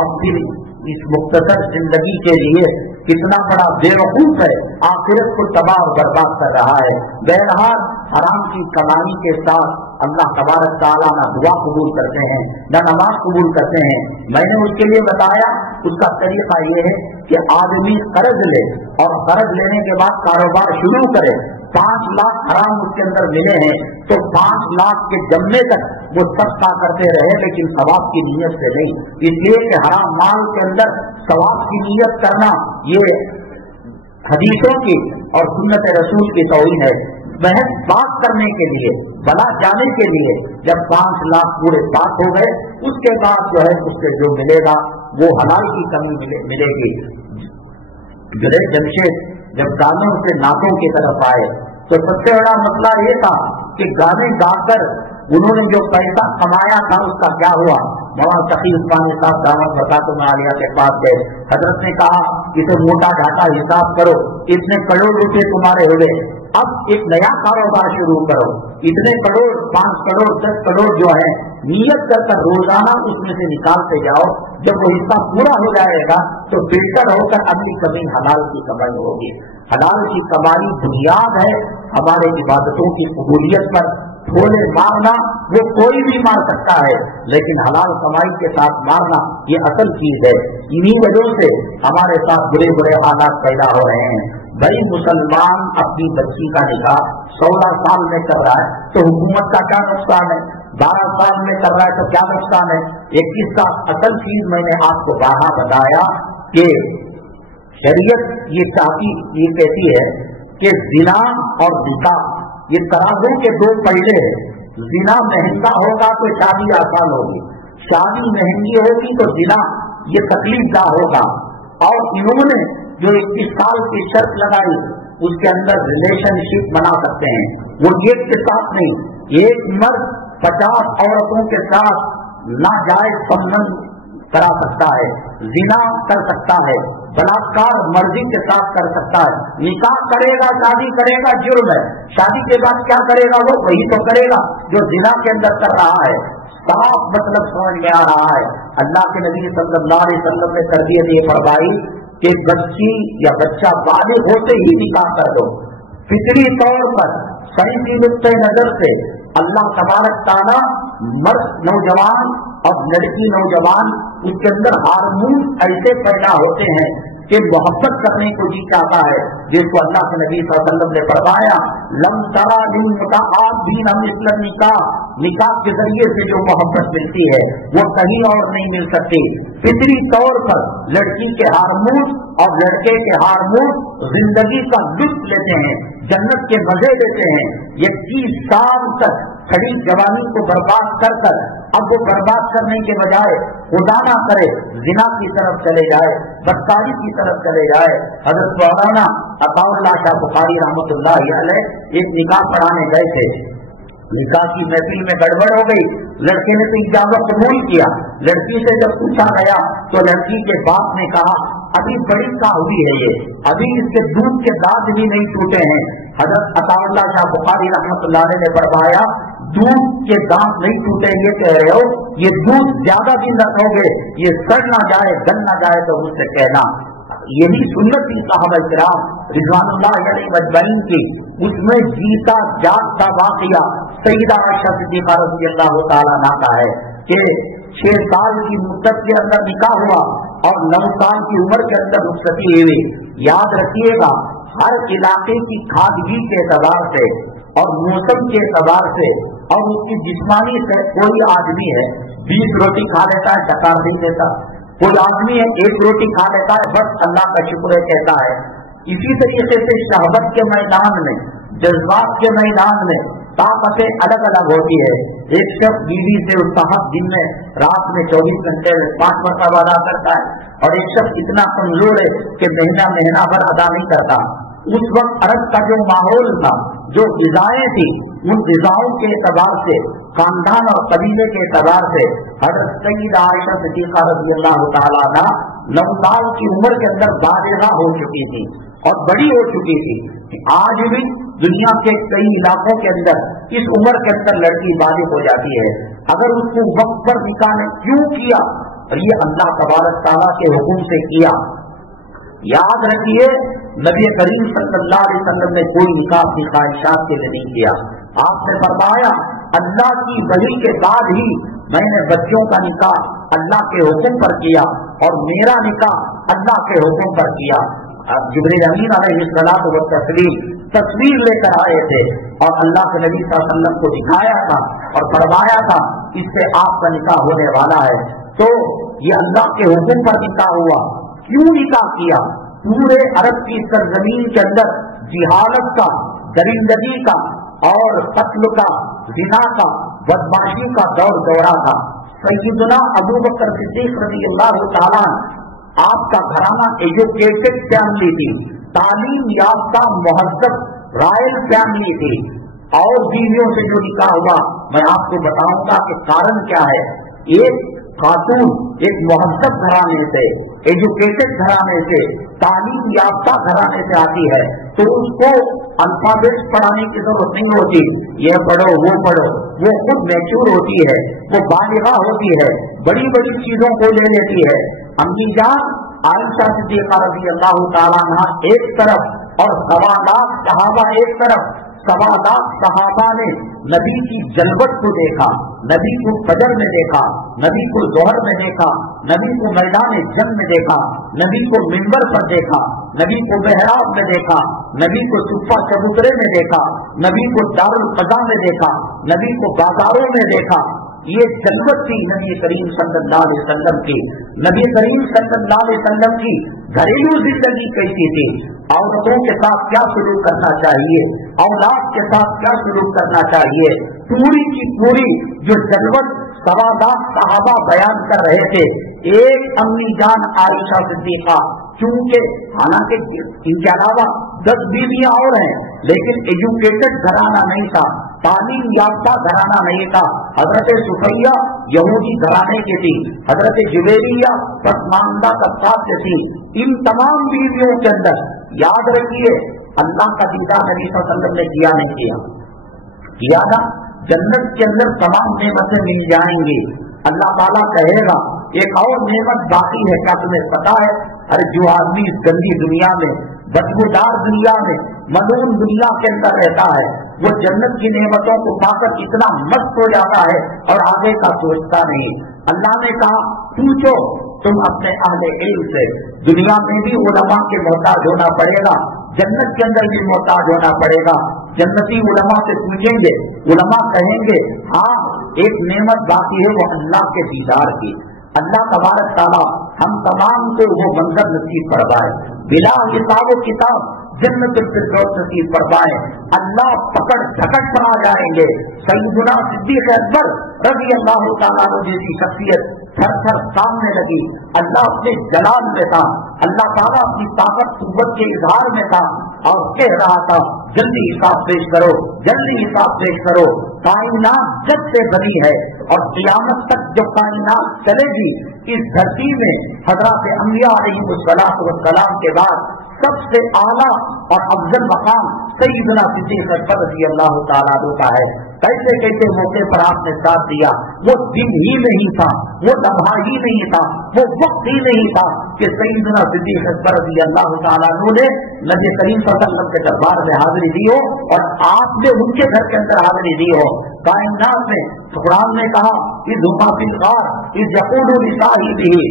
اب پھر اس مختصر زندگی کے لیے کتنا بڑا بیوقوف ہے، آخرت کو تباہ اور برباد کر رہا ہے. بہرحال حرام کی کمائی کے ساتھ اللہ تبارک تعالیٰ نہ دعا قبول کرتے ہیں نہ نماز قبول کرتے ہیں. میں نے اس کے لیے بتایا اس کا طریقہ یہ ہے کہ آدمی قرض لے اور قرض لینے کے بعد کاروبار شروع کرے. 5 لاکھ حرام اس کے اندر ملے ہیں تو 5 لاکھ کے جمنے تک وہ صدقہ کرتے رہے لیکن ثواب کی نیت سے نہیں. اس لیے کہ حرام مال کے اندر ثواب کی نیت کرنا یہ حدیثوں کی اور سنت رسول کی توہین ہے. محض بات کرنے کے لیے، بلا جانے کے لیے جب 5 لاکھ پورے پاس ہو گئے اس کے بعد جو ہے اس سے جو ملے گا وہ حلال کی کمی ملے گی. جنید جمشید جب گانوں سے نعتوں کی طرف آئے تو سب سے بڑا مسئلہ یہ تھا کہ گانے گا کر انہوں نے جو پیسہ کمایا تھا اس کا کیا ہوا. مولانا تقی عثمانی صاحب دعوت برکاتہم العالیہ کے پاس گئے. حضرت نے کہا اسے موٹا ڈھاٹا حساب کرو، اتنے کروڑ روپے تمہارے ہوئے، اب ایک نیا کاروبار شروع کرو. اتنے کروڑ، 5 کروڑ، 10 کروڑ جو ہے نیت کر کر روزانہ اس میں سے نکالتے جاؤ. جب وہ حصہ پورا ہو جائے گا تو بہتر ہو کر اپنی کمی حلال کی کمائی ہوگی. حلال کی کمائی بنیاد ہے ہمارے عبادتوں کی قبولیت پر. ٹھولے مارنا وہ کوئی بھی مار سکتا ہے لیکن حلال کمائی کے ساتھ مارنا یہ اصل چیز ہے. انہی وجہ سے ہمارے ساتھ برے برے حالات پیدا ہو رہے ہیں. بھائی مسلمان اپنی بچی کا نکاح 16 سال میں کر رہا ہے تو حکومت کا کیا نقصان ہے؟ 12 سال میں کر رہا ہے تو کیا نقصان ہے؟ ایک قصہ اصل چیز میں نے آپ کو بارہا بتایا کہ شریعت یہ کہتی ہے کہ زنا اور نکاح یہ ترازو کے 2 پہلے ہیں. زنا مہنگا ہوگا تو شادی آسان ہوگی، شادی مہنگی ہوگی تو زنا یہ تکلیف دہ ہوگا. اور انہوں نے جو 21 سال کی شرط لگائی اس کے اندر ریلیشن شپ بنا سکتے ہیں. وہ ایک کے ساتھ نہیں، ایک مرد 50 عورتوں کے ساتھ ناجائز سمبند کرا سکتا ہے، زنا کر سکتا ہے، بلاکار مرضی کے ساتھ کر سکتا ہے. نکاح کرے گا، شادی کرے گا، جرم ہے. شادی کے بعد کیا کرے گا؟ وہ وہی تو کرے گا جو زنا کے اندر کر رہا ہے. صاف مطلب سمجھ میں آ رہا ہے. اللہ کے نبی صلی اللہ علیہ وسلم نے تربیت یہ فرمائی کہ بچی یا بچہ بالغ ہوتے ہی نکاح کر دو. فطری طور پر سائنسی نقطۂ نظر سے اللہ تبارک تعالیٰ مرد نوجوان اور لڑکی نوجوان اس کے اندر ہارمون ایسے پیدا ہوتے ہیں کہ محبت کرنے کو جی چاہتا ہے، جس کو اللہ کے نبی صلی اللہ علیہ وسلم نے فرمایا لم ترا للمتعاقدین مثل النکاح، نکاح کے ذریعے سے جو محبت ملتی ہے وہ کہیں اور نہیں مل سکتی. فطری طور پر لڑکی کے ہارمون اور لڑکے کے ہارمون زندگی کا لطف لیتے ہیں، جنت کے مزے لیتے ہیں. 21 سال تک کھڑی جوانی کو برباد کر کر اب وہ برباد کرنے کے بجائے خدا نہ کرے زنا کی طرف چلے جائے، بدکاری کی طرف چلے جائے. حضرت مولانا عطا اللہ شاہ بخاری رحمۃ اللہ علیہ ایک نکاح پڑھانے گئے تھے. نکاح کی محفل میں گڑبڑ ہو گئی. لڑکے نے تو اجازت قبول کیا، لڑکی سے جب پوچھا گیا تو لڑکی کے باپ نے کہا ابھی بڑی کا ہوئی ہے، یہ ابھی اس کے دودھ کے دانت بھی نہیں ٹوٹے ہیں. حضرت عطا اللہ شاہ بخاری رحمۃ اللہ علیہ نے فرمایا دودھ کے دانت نہیں ٹوٹے یہ کہہ رہے ہو، یہ دودھ زیادہ دن رکھو گے یہ سڑ نہ جائے گل نہ جائے تو مجھ سے کہنا. یہی سنت تھی صحابہ کرام رضوان اللہ علیہ مجمعین کی. اس میں جیتا جاگتا واقعہ سیدہ عائشہ صدیقہ رضی اللہ تعالیٰ عنہا کا ہے کہ 6 سال کی مدت کے اندر نکاح ہوا اور 9 سال کی عمر کے اندر رخصتی ہوئی. یاد رکھیے گا ہر علاقے کی کھادگی کے اعتبار سے اور موسم کے اعتبار سے اور اس کی جسمانی سے کوئی آدمی ہے 20 روٹی کھا لیتا ہے ڈکار نہیں دیتا، کوئی آدمی ہے 1 روٹی کھا لیتا ہے بس اللہ کا شکر ہے کہتا ہے. اسی طریقے سے شہوت کے میدان میں جذبات کے میدان میں طاقتیں الگ الگ ہوتی ہے. ایک شخص بیوی سے استحق دن میں رات میں 24 گھنٹے میں 5 مرتبہ ادا کرتا ہے اور ایک شخص اتنا کمزور ہے کہ مہینہ بھر ادا نہیں کرتا. اس وقت عرب کا جو ماحول تھا، جو غذائیں تھی، ان غذاؤں کے اعتبار سے خاندان اور قبیلے کے اعتبار سے حضرت سیدہ عائشہ صدیقہ رضی اللہ تعالیٰ عنہا 9 سال کی عمر کے اندر بالغہ ہو چکی تھی اور بڑی ہو چکی تھی. آج بھی دنیا کے کئی علاقوں کے اندر اس عمر کے اندر لڑکی بالغ ہو جاتی ہے. اگر اس کو وقت پر نکاح نے کیوں کیا؟ یہ اللہ تبارک تعالیٰ کے حکم سے کیا. یاد رکھیے نبی کریم صلی اللہ علیہ وسلم نے کوئی نکاح کی خواہشات کے لیے نہیں کیا. آپ نے فرمایا اللہ کی وحی کے بعد ہی میں نے بچوں کا نکاح اللہ کے حکم پر کیا اور میرا نکاح اللہ کے حکم پر کیا. جبریل امین علیہ الصلوۃ والتسلیم تصویر لے کر آئے تھے اور اللہ کے نبی صلی اللہ علیہ وسلم کو دکھایا تھا اور فرمایا تھا اس سے آپ کا نکاح ہونے والا ہے. تو یہ اللہ کے حکم پر نکاح ہوا. کیوں نکاح کیا؟ پورے عرب کی سرزمین کے اندر جہالت کا، درندگی کا اور قتل کا، زنا کا، بدماشی کا دور دورہ تھا. سیدنا ابو بکر صدیق رضی اللہ تعالیٰ آپ کا گھرانہ ایجوکیٹڈ فیملی تھی، تعلیم یافتہ مہذب رائل فیملی تھی. اور بیویوں سے جو نکاح ہوا میں آپ کو بتاؤں گا کہ کارن کیا ہے. ایک خاتون ایک مہذب گھرانے سے، ایجوکیٹڈ گھرانے سے، تعلیم یافتہ گھرانے سے آتی ہے تو اس کو الفابیٹس پڑھانے کی ضرورت نہیں ہوتی. یہ پڑھو وہ پڑھو، وہ خود میچور ہوتی ہے، وہ بالغہ ہوتی ہے، بڑی بڑی چیزوں کو لے لیتی ہے. امی جان عائشہ صدیقہ رضی اللہ تعالیٰ عنہا ایک طرف اور 1.25 لاکھ صحابہ ایک طرف. 1.25 لاکھ صحابہ نے نبی کی جلوت کو دیکھا، نبی کو فجر میں دیکھا، نبی کو ظہر میں دیکھا، نبی کو میدان جنگ میں دیکھا، نبی کو منبر پر دیکھا، نبی کو محراب میں دیکھا، نبی کو صفہ چبوترے میں دیکھا، نبی کو دارالقضا میں دیکھا، نبی کو بازاروں میں دیکھا. یہ جلوت تھی نبی کریم صلی اللہ علیہ وسلم کی. نبی کریم صلی اللہ علیہ وسلم کی گھریلو زندگی کیسی تھی، عورتوں کے ساتھ کیا سلوک کرنا چاہیے، اولاد کے ساتھ کیا سلوک کرنا چاہیے، پوری کی پوری جو جلوت 1.25 لاکھ صحابہ بیان کر رہے تھے. ایک امی جان عائشہ صدیقہ، چونکہ حالانکہ ان کے علاوہ 10 بیویاں اور ہیں لیکن ایجوکیٹڈ گھرانہ نہیں تھا، تعلیم یافتہ گھرانہ نہیں تھا. حضرت صفیہ یہودی گھرانے کی تھی، حضرت جویریہ پسماندہ طبقات سے تھی. ان تمام بیویوں کے اندر یاد رکھیے اللہ کا دیدار نبی صلی اللہ علیہ وسلم نے کیا نہیں کیا تھا. جنت کے اندر تمام نعمتیں مل جائیں گی. اللہ تعالیٰ کہے گا ایک اور نعمت باقی ہے، کیا تمہیں پتا ہے؟ अरे जो आदमी इस गंदी दुनिया में, बदबूदार दुनिया में, मलून दुनिया के अंदर रहता है, वो जन्नत की नेमतों को पाकर इतना मस्त हो जाता है और आगे का सोचता नहीं। अल्लाह ने कहा पूछो तुम अपने अहले इल्म से, दुनिया में भी उलमा के मोहताज होना पड़ेगा, जन्नत के अंदर भी मोहताज होना पड़ेगा। जन्नती उलमा से पूछेंगे, उलमा कहेंगे हाँ एक नेमत बाकी है, वो अल्लाह के दीदार की। अल्लाह तबारक ताला हम तमाम को वो मंजर नसीब फरमाए, बिला हिसाब किताब जन्नतुल फिरदौस नसीब फरमाए। अल्लाह पकड़ झकड़ पर आ जाएंगे। सैयदना सिद्दीक़ अकबर रज़ी अल्लाह ताला अन्हु जैसी शख्सियत थर थर सामने लगी। अल्लाह अपने जलाल में था, अल्लाह ताला अपनी ताकत कुव्वत के इजहार में था और कह रहा था जल्दी हिसाब पेश करो, जल्दी हिसाब पेश करो। कायनात जब से बनी है और क़यामत तक जो कायनात चलेगी, इस धरती में हज़रत अंबिया अलैहिमुस्सलातु वस्सलाम के बाद सबसे आला और अफजल मकाम सैयदना सिद्दीक़ अकबर रज़ी अल्लाह ताला अन्हु का है। कैसे कैसे मौके पर आपने साथ दिया, वो दिन ही नहीं था, वो लम्हा ही नहीं था, वो वक्त ही नहीं था कि सैयदना सिद्दीक़ अकबर रज़ी अल्लाह ताला अन्हु ने नबी करीम सल्लल्लाहु अलैहि वसल्लम के दरबार में हाजिरी दी हो और आपने उनके घर के अंदर हाजिरी दी हो। कायनात में कुरान ने कहा इस हुमा फिल गार इस यक़ूलु लिसाहिबिही,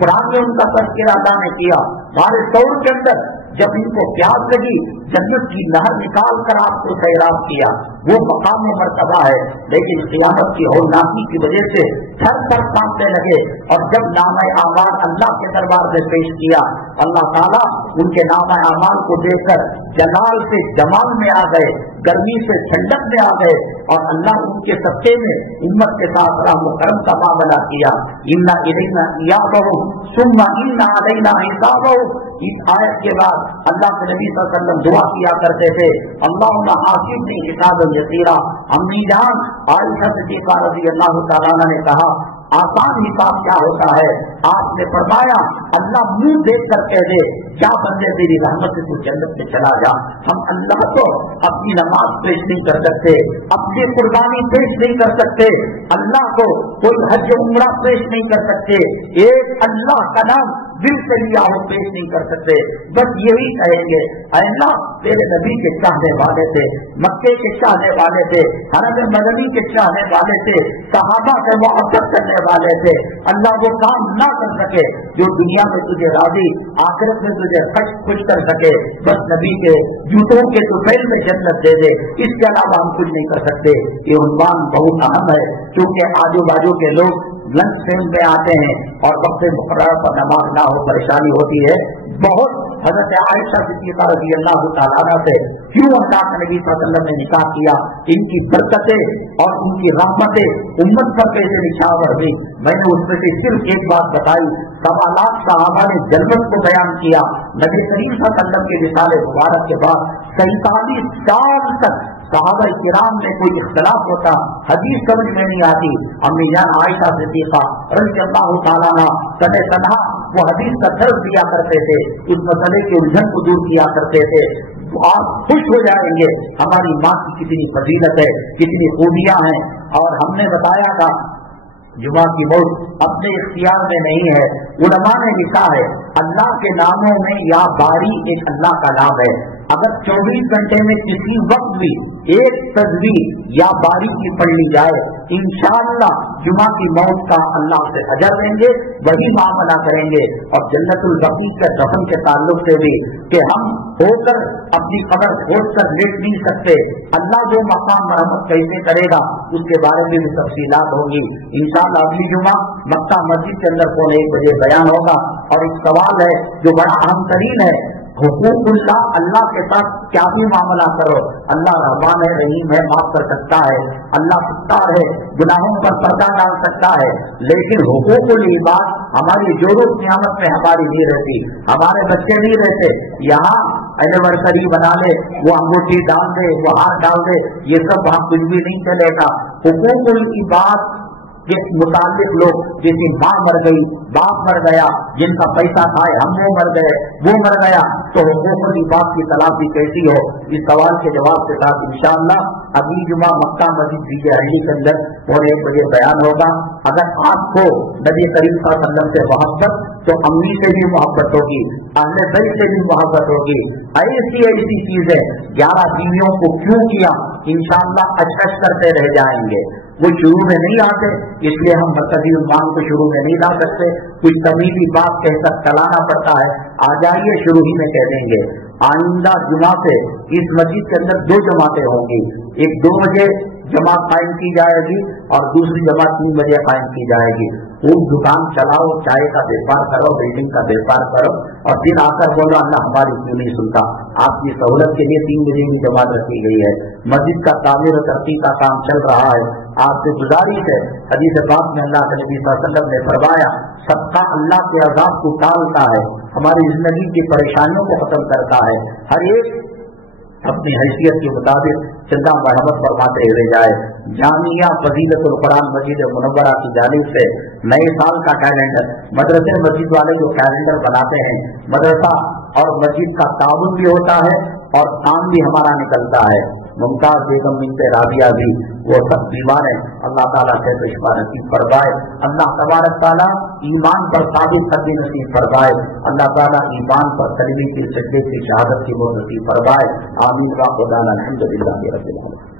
कुरान ने उनका तज़किरा अदा ने किया। हमारे दौर के अंदर जब इनको प्यास लगी, जन्नत की नहर निकाल कर आपको सैराब किया, वो मकाम मर्तबा है। लेकिन क़यामत की हौलनाकी की वजह से थर थर कांपने लगे और जब नामा आमाल अल्लाह के दरबार में पेश किया, अल्लाह ताला उनके नामा आमाल को देखकर जलाल से जमाल में आ गए, गर्मी से ठंडक में आ गए और अल्लाह उनके सत्ते में उम्मत के साथ रहम करम का मामला किया। इन्ना इलैना इयाबहुम सुम्मा इन्ना अलैना हिसाबहुम। इस आयत के बाद अल्लाह के नबी सल्लल्लाहु अलैहि वसल्लम दुआ किया करते थे, अल्लाहुम्मा हासिबनी हिसाबन यसीरा। अम्मी जान आयशा सिद्दीक़ा रज़ी अल्लाह ताला अन्हा ने कहा आसान हिसाब क्या होता है? आपने फरमाया अल्लाह मुंह देख कर कह दे क्या बंदे तेरी रहमत से तू जन्नत में चला जा। हम अल्लाह को अपनी नमाज पेश नहीं कर सकते, अपनी कुर्बानी पेश नहीं कर सकते, अल्लाह को कोई हज उम्रा पेश नहीं कर सकते, एक अल्लाह का नाम दिल से लिया हो पेश नहीं कर सकते। बस यही कहेंगे अल्लाह तेरे नबी के चाहने वाले थे, मक्के के चाहने वाले थे, हरम मदनी के चाहने वाले थे, सहाबा से मोहब्बत करने वाले थे। अल्लाह वो काम ना कर सके जो दुनिया में तुझे राजी, आखिरत में तुझे खुश कर सके। बस नबी के जूतों के दुपहर में जन्नत दे दे, इसके अलावा हम कुछ नहीं कर सकते। ये उन्वान बहुत अहम है क्योंकि आजू बाजू के लोग लंच टाइम में आते हैं और वक्त मुकर्रर पर नमाज ना हो परेशानी होती है बहुत। हज़रत आयशा सिद्दीक़ा रज़ी अल्लाह तआला अन्हा से क्यों अल्लाह के नबी सल्लल्लाहु अलैहि वसल्लम ने निकाह किया, इनकी बरकतें और उनकी रहमतें उम्मत पर कैसे निछावर हुई। मैंने उसमें से सिर्फ एक बात बताई, 1.25 लाख सहाबा ने जन्नत को बयान किया। नबी करीम सल्लल्लाहु अलैहि वसल्लम के विसाले मुबारक के बाद 47 साल तक सहाबा किराम में कोई इख्तलाफ होता, हदीस समझ में नहीं आती। अम्मी जान आयशा सिद्दीक़ा रज़ियल्लाहु ताला अन्हा सने तन्हा वो हदीस का दर्ज दिया करते थे, उस मसले के उलझन को दूर किया करते थे। आप खुश हो जाएंगे हमारी माँ की कितनी फजीलत है, कितनी खूबियां हैं। और हमने बताया था जुमा की मौत अपने इख्तियार में नहीं है, उलमा ने लिखा है अल्लाह के नामों में या बारी एक अल्लाह का नाम है। अगर 24 घंटे में किसी वक्त भी एक तस्बीह या बारी की पढ़ ली जाए, इंशाअल्लाह जुमा की मौत का अल्लाह से अजर देंगे, वही मामला करेंगे। और जन्नतुल बकी के दफन के ताल्लुक से भी कि हम होकर अपनी कब्र खोद कर लेट नहीं सकते, अल्लाह जो मकाम मरम्मत कैसे करेगा उसके बारे में भी तफसीलात होंगी। इंशाअल्लाह अगली जुमा मक्का मस्जिद के अंदर 1:15 बजे बयान होगा। और एक सवाल है जो बड़ा अहम तरीन है, हुकूकुल्लाह, अल्लाह के साथ क्या भी मामला करो, अल्लाह रहमान है, रहीम है, माफ कर सकता है, अल्लाह सत्तार है, गुनाहों पर पर्दा डाल सकता है। लेकिन हुकूकुल इबाद हमारी जो रोज क़यामत में हमारी नहीं रहती, हमारे बच्चे नहीं रहते, यहाँ एनिवर्सरी बना ले, वो अंगूठी डाल दे, वो हार डाल दे, ये सब वहाँ कुछ भी नहीं चलेगा। हुकूकुल इबाद के मुताबिक लोग जैसे माँ मर गई, बाप मर गया, जिनका पैसा खाए हम वो मर गए, वो मर गया, तो हुकूकुल इबाद की तलाशी कैसी हो? इस सवाल के जवाब के साथ इंशाअल्लाह अगली जुमा मक्का मस्जिद डीजे हल्दी के अंदर 1:15 बजे बयान होगा। अगर आपको नबी करीम सल्लल्लाहु अलैहि वसल्लम से मोहब्बत تو अम्मी से भी मोहब्बत होगी, अहले बैत से भी मोहब्बत होगी। ऐसी ऐसी चीजें 11 बीवियों को क्यों किया, इंशाअल्लाह अचकच करते रह जाएंगे। वो शुरू में नहीं आते, इसलिए हम मरकजी उन्वान को शुरू में नहीं ला सकते, कुछ तमीमी बात कहकर चलाना पड़ता है। आ जाइए, शुरू ही में कह देंगे। आइंदा जुमा से इस मस्जिद के अंदर 2 जमातें होंगी, एक 2 बजे जमात कायम की जाएगी और दूसरी जमात 3 बजे कायम की जाएगी। खूब दुकान चलाओ, चाय का व्यापार करो, बिल्डिंग का व्यापार करो, और फिर आकर बोलो अल्लाह हमारी क्यों नहीं सुनता। आपकी सहूलत के लिए 3 बजे की जमात रखी गई है। मस्जिद का तामीर और तरक्की का काम चल रहा है। आपसे गुजारिश है, हदीस पाक में अल्लाह के नबी सल्लल्लाहु अलैहि वसल्लम ने फरमाया, सबका अल्लाह के अज़ाब को टालता है, हमारी जिंदगी की परेशानियों को खत्म करता है। हर एक अपनी हैसियत के मुताबिक चंदा मरहमत फरमाते हुए जाए। जामिया फजीलतुल कुरान मस्जिद मुनव्वरा की जानिब से नए साल का कैलेंडर, मदरसे मस्जिद वाले जो कैलेंडर बनाते हैं, मदरसा और मस्जिद का ताउन भी होता है और काम भी हमारा निकलता है। मुमताज बेगम बिनते राबिया भी, वो सब बीमार हैं, अल्लाह ताला से शिफा नसीब फरमाए। अल्लाह तबारक ताला ईमान पर साबित कदमी नसीब फरमाए। अल्लाह ताला ईमान पर कलमे की सजदे की शहादत की वो नसीब फरमाए। आमीन व खुदा अल्हम्दुलिल्लाह रब्बिल आलमीन।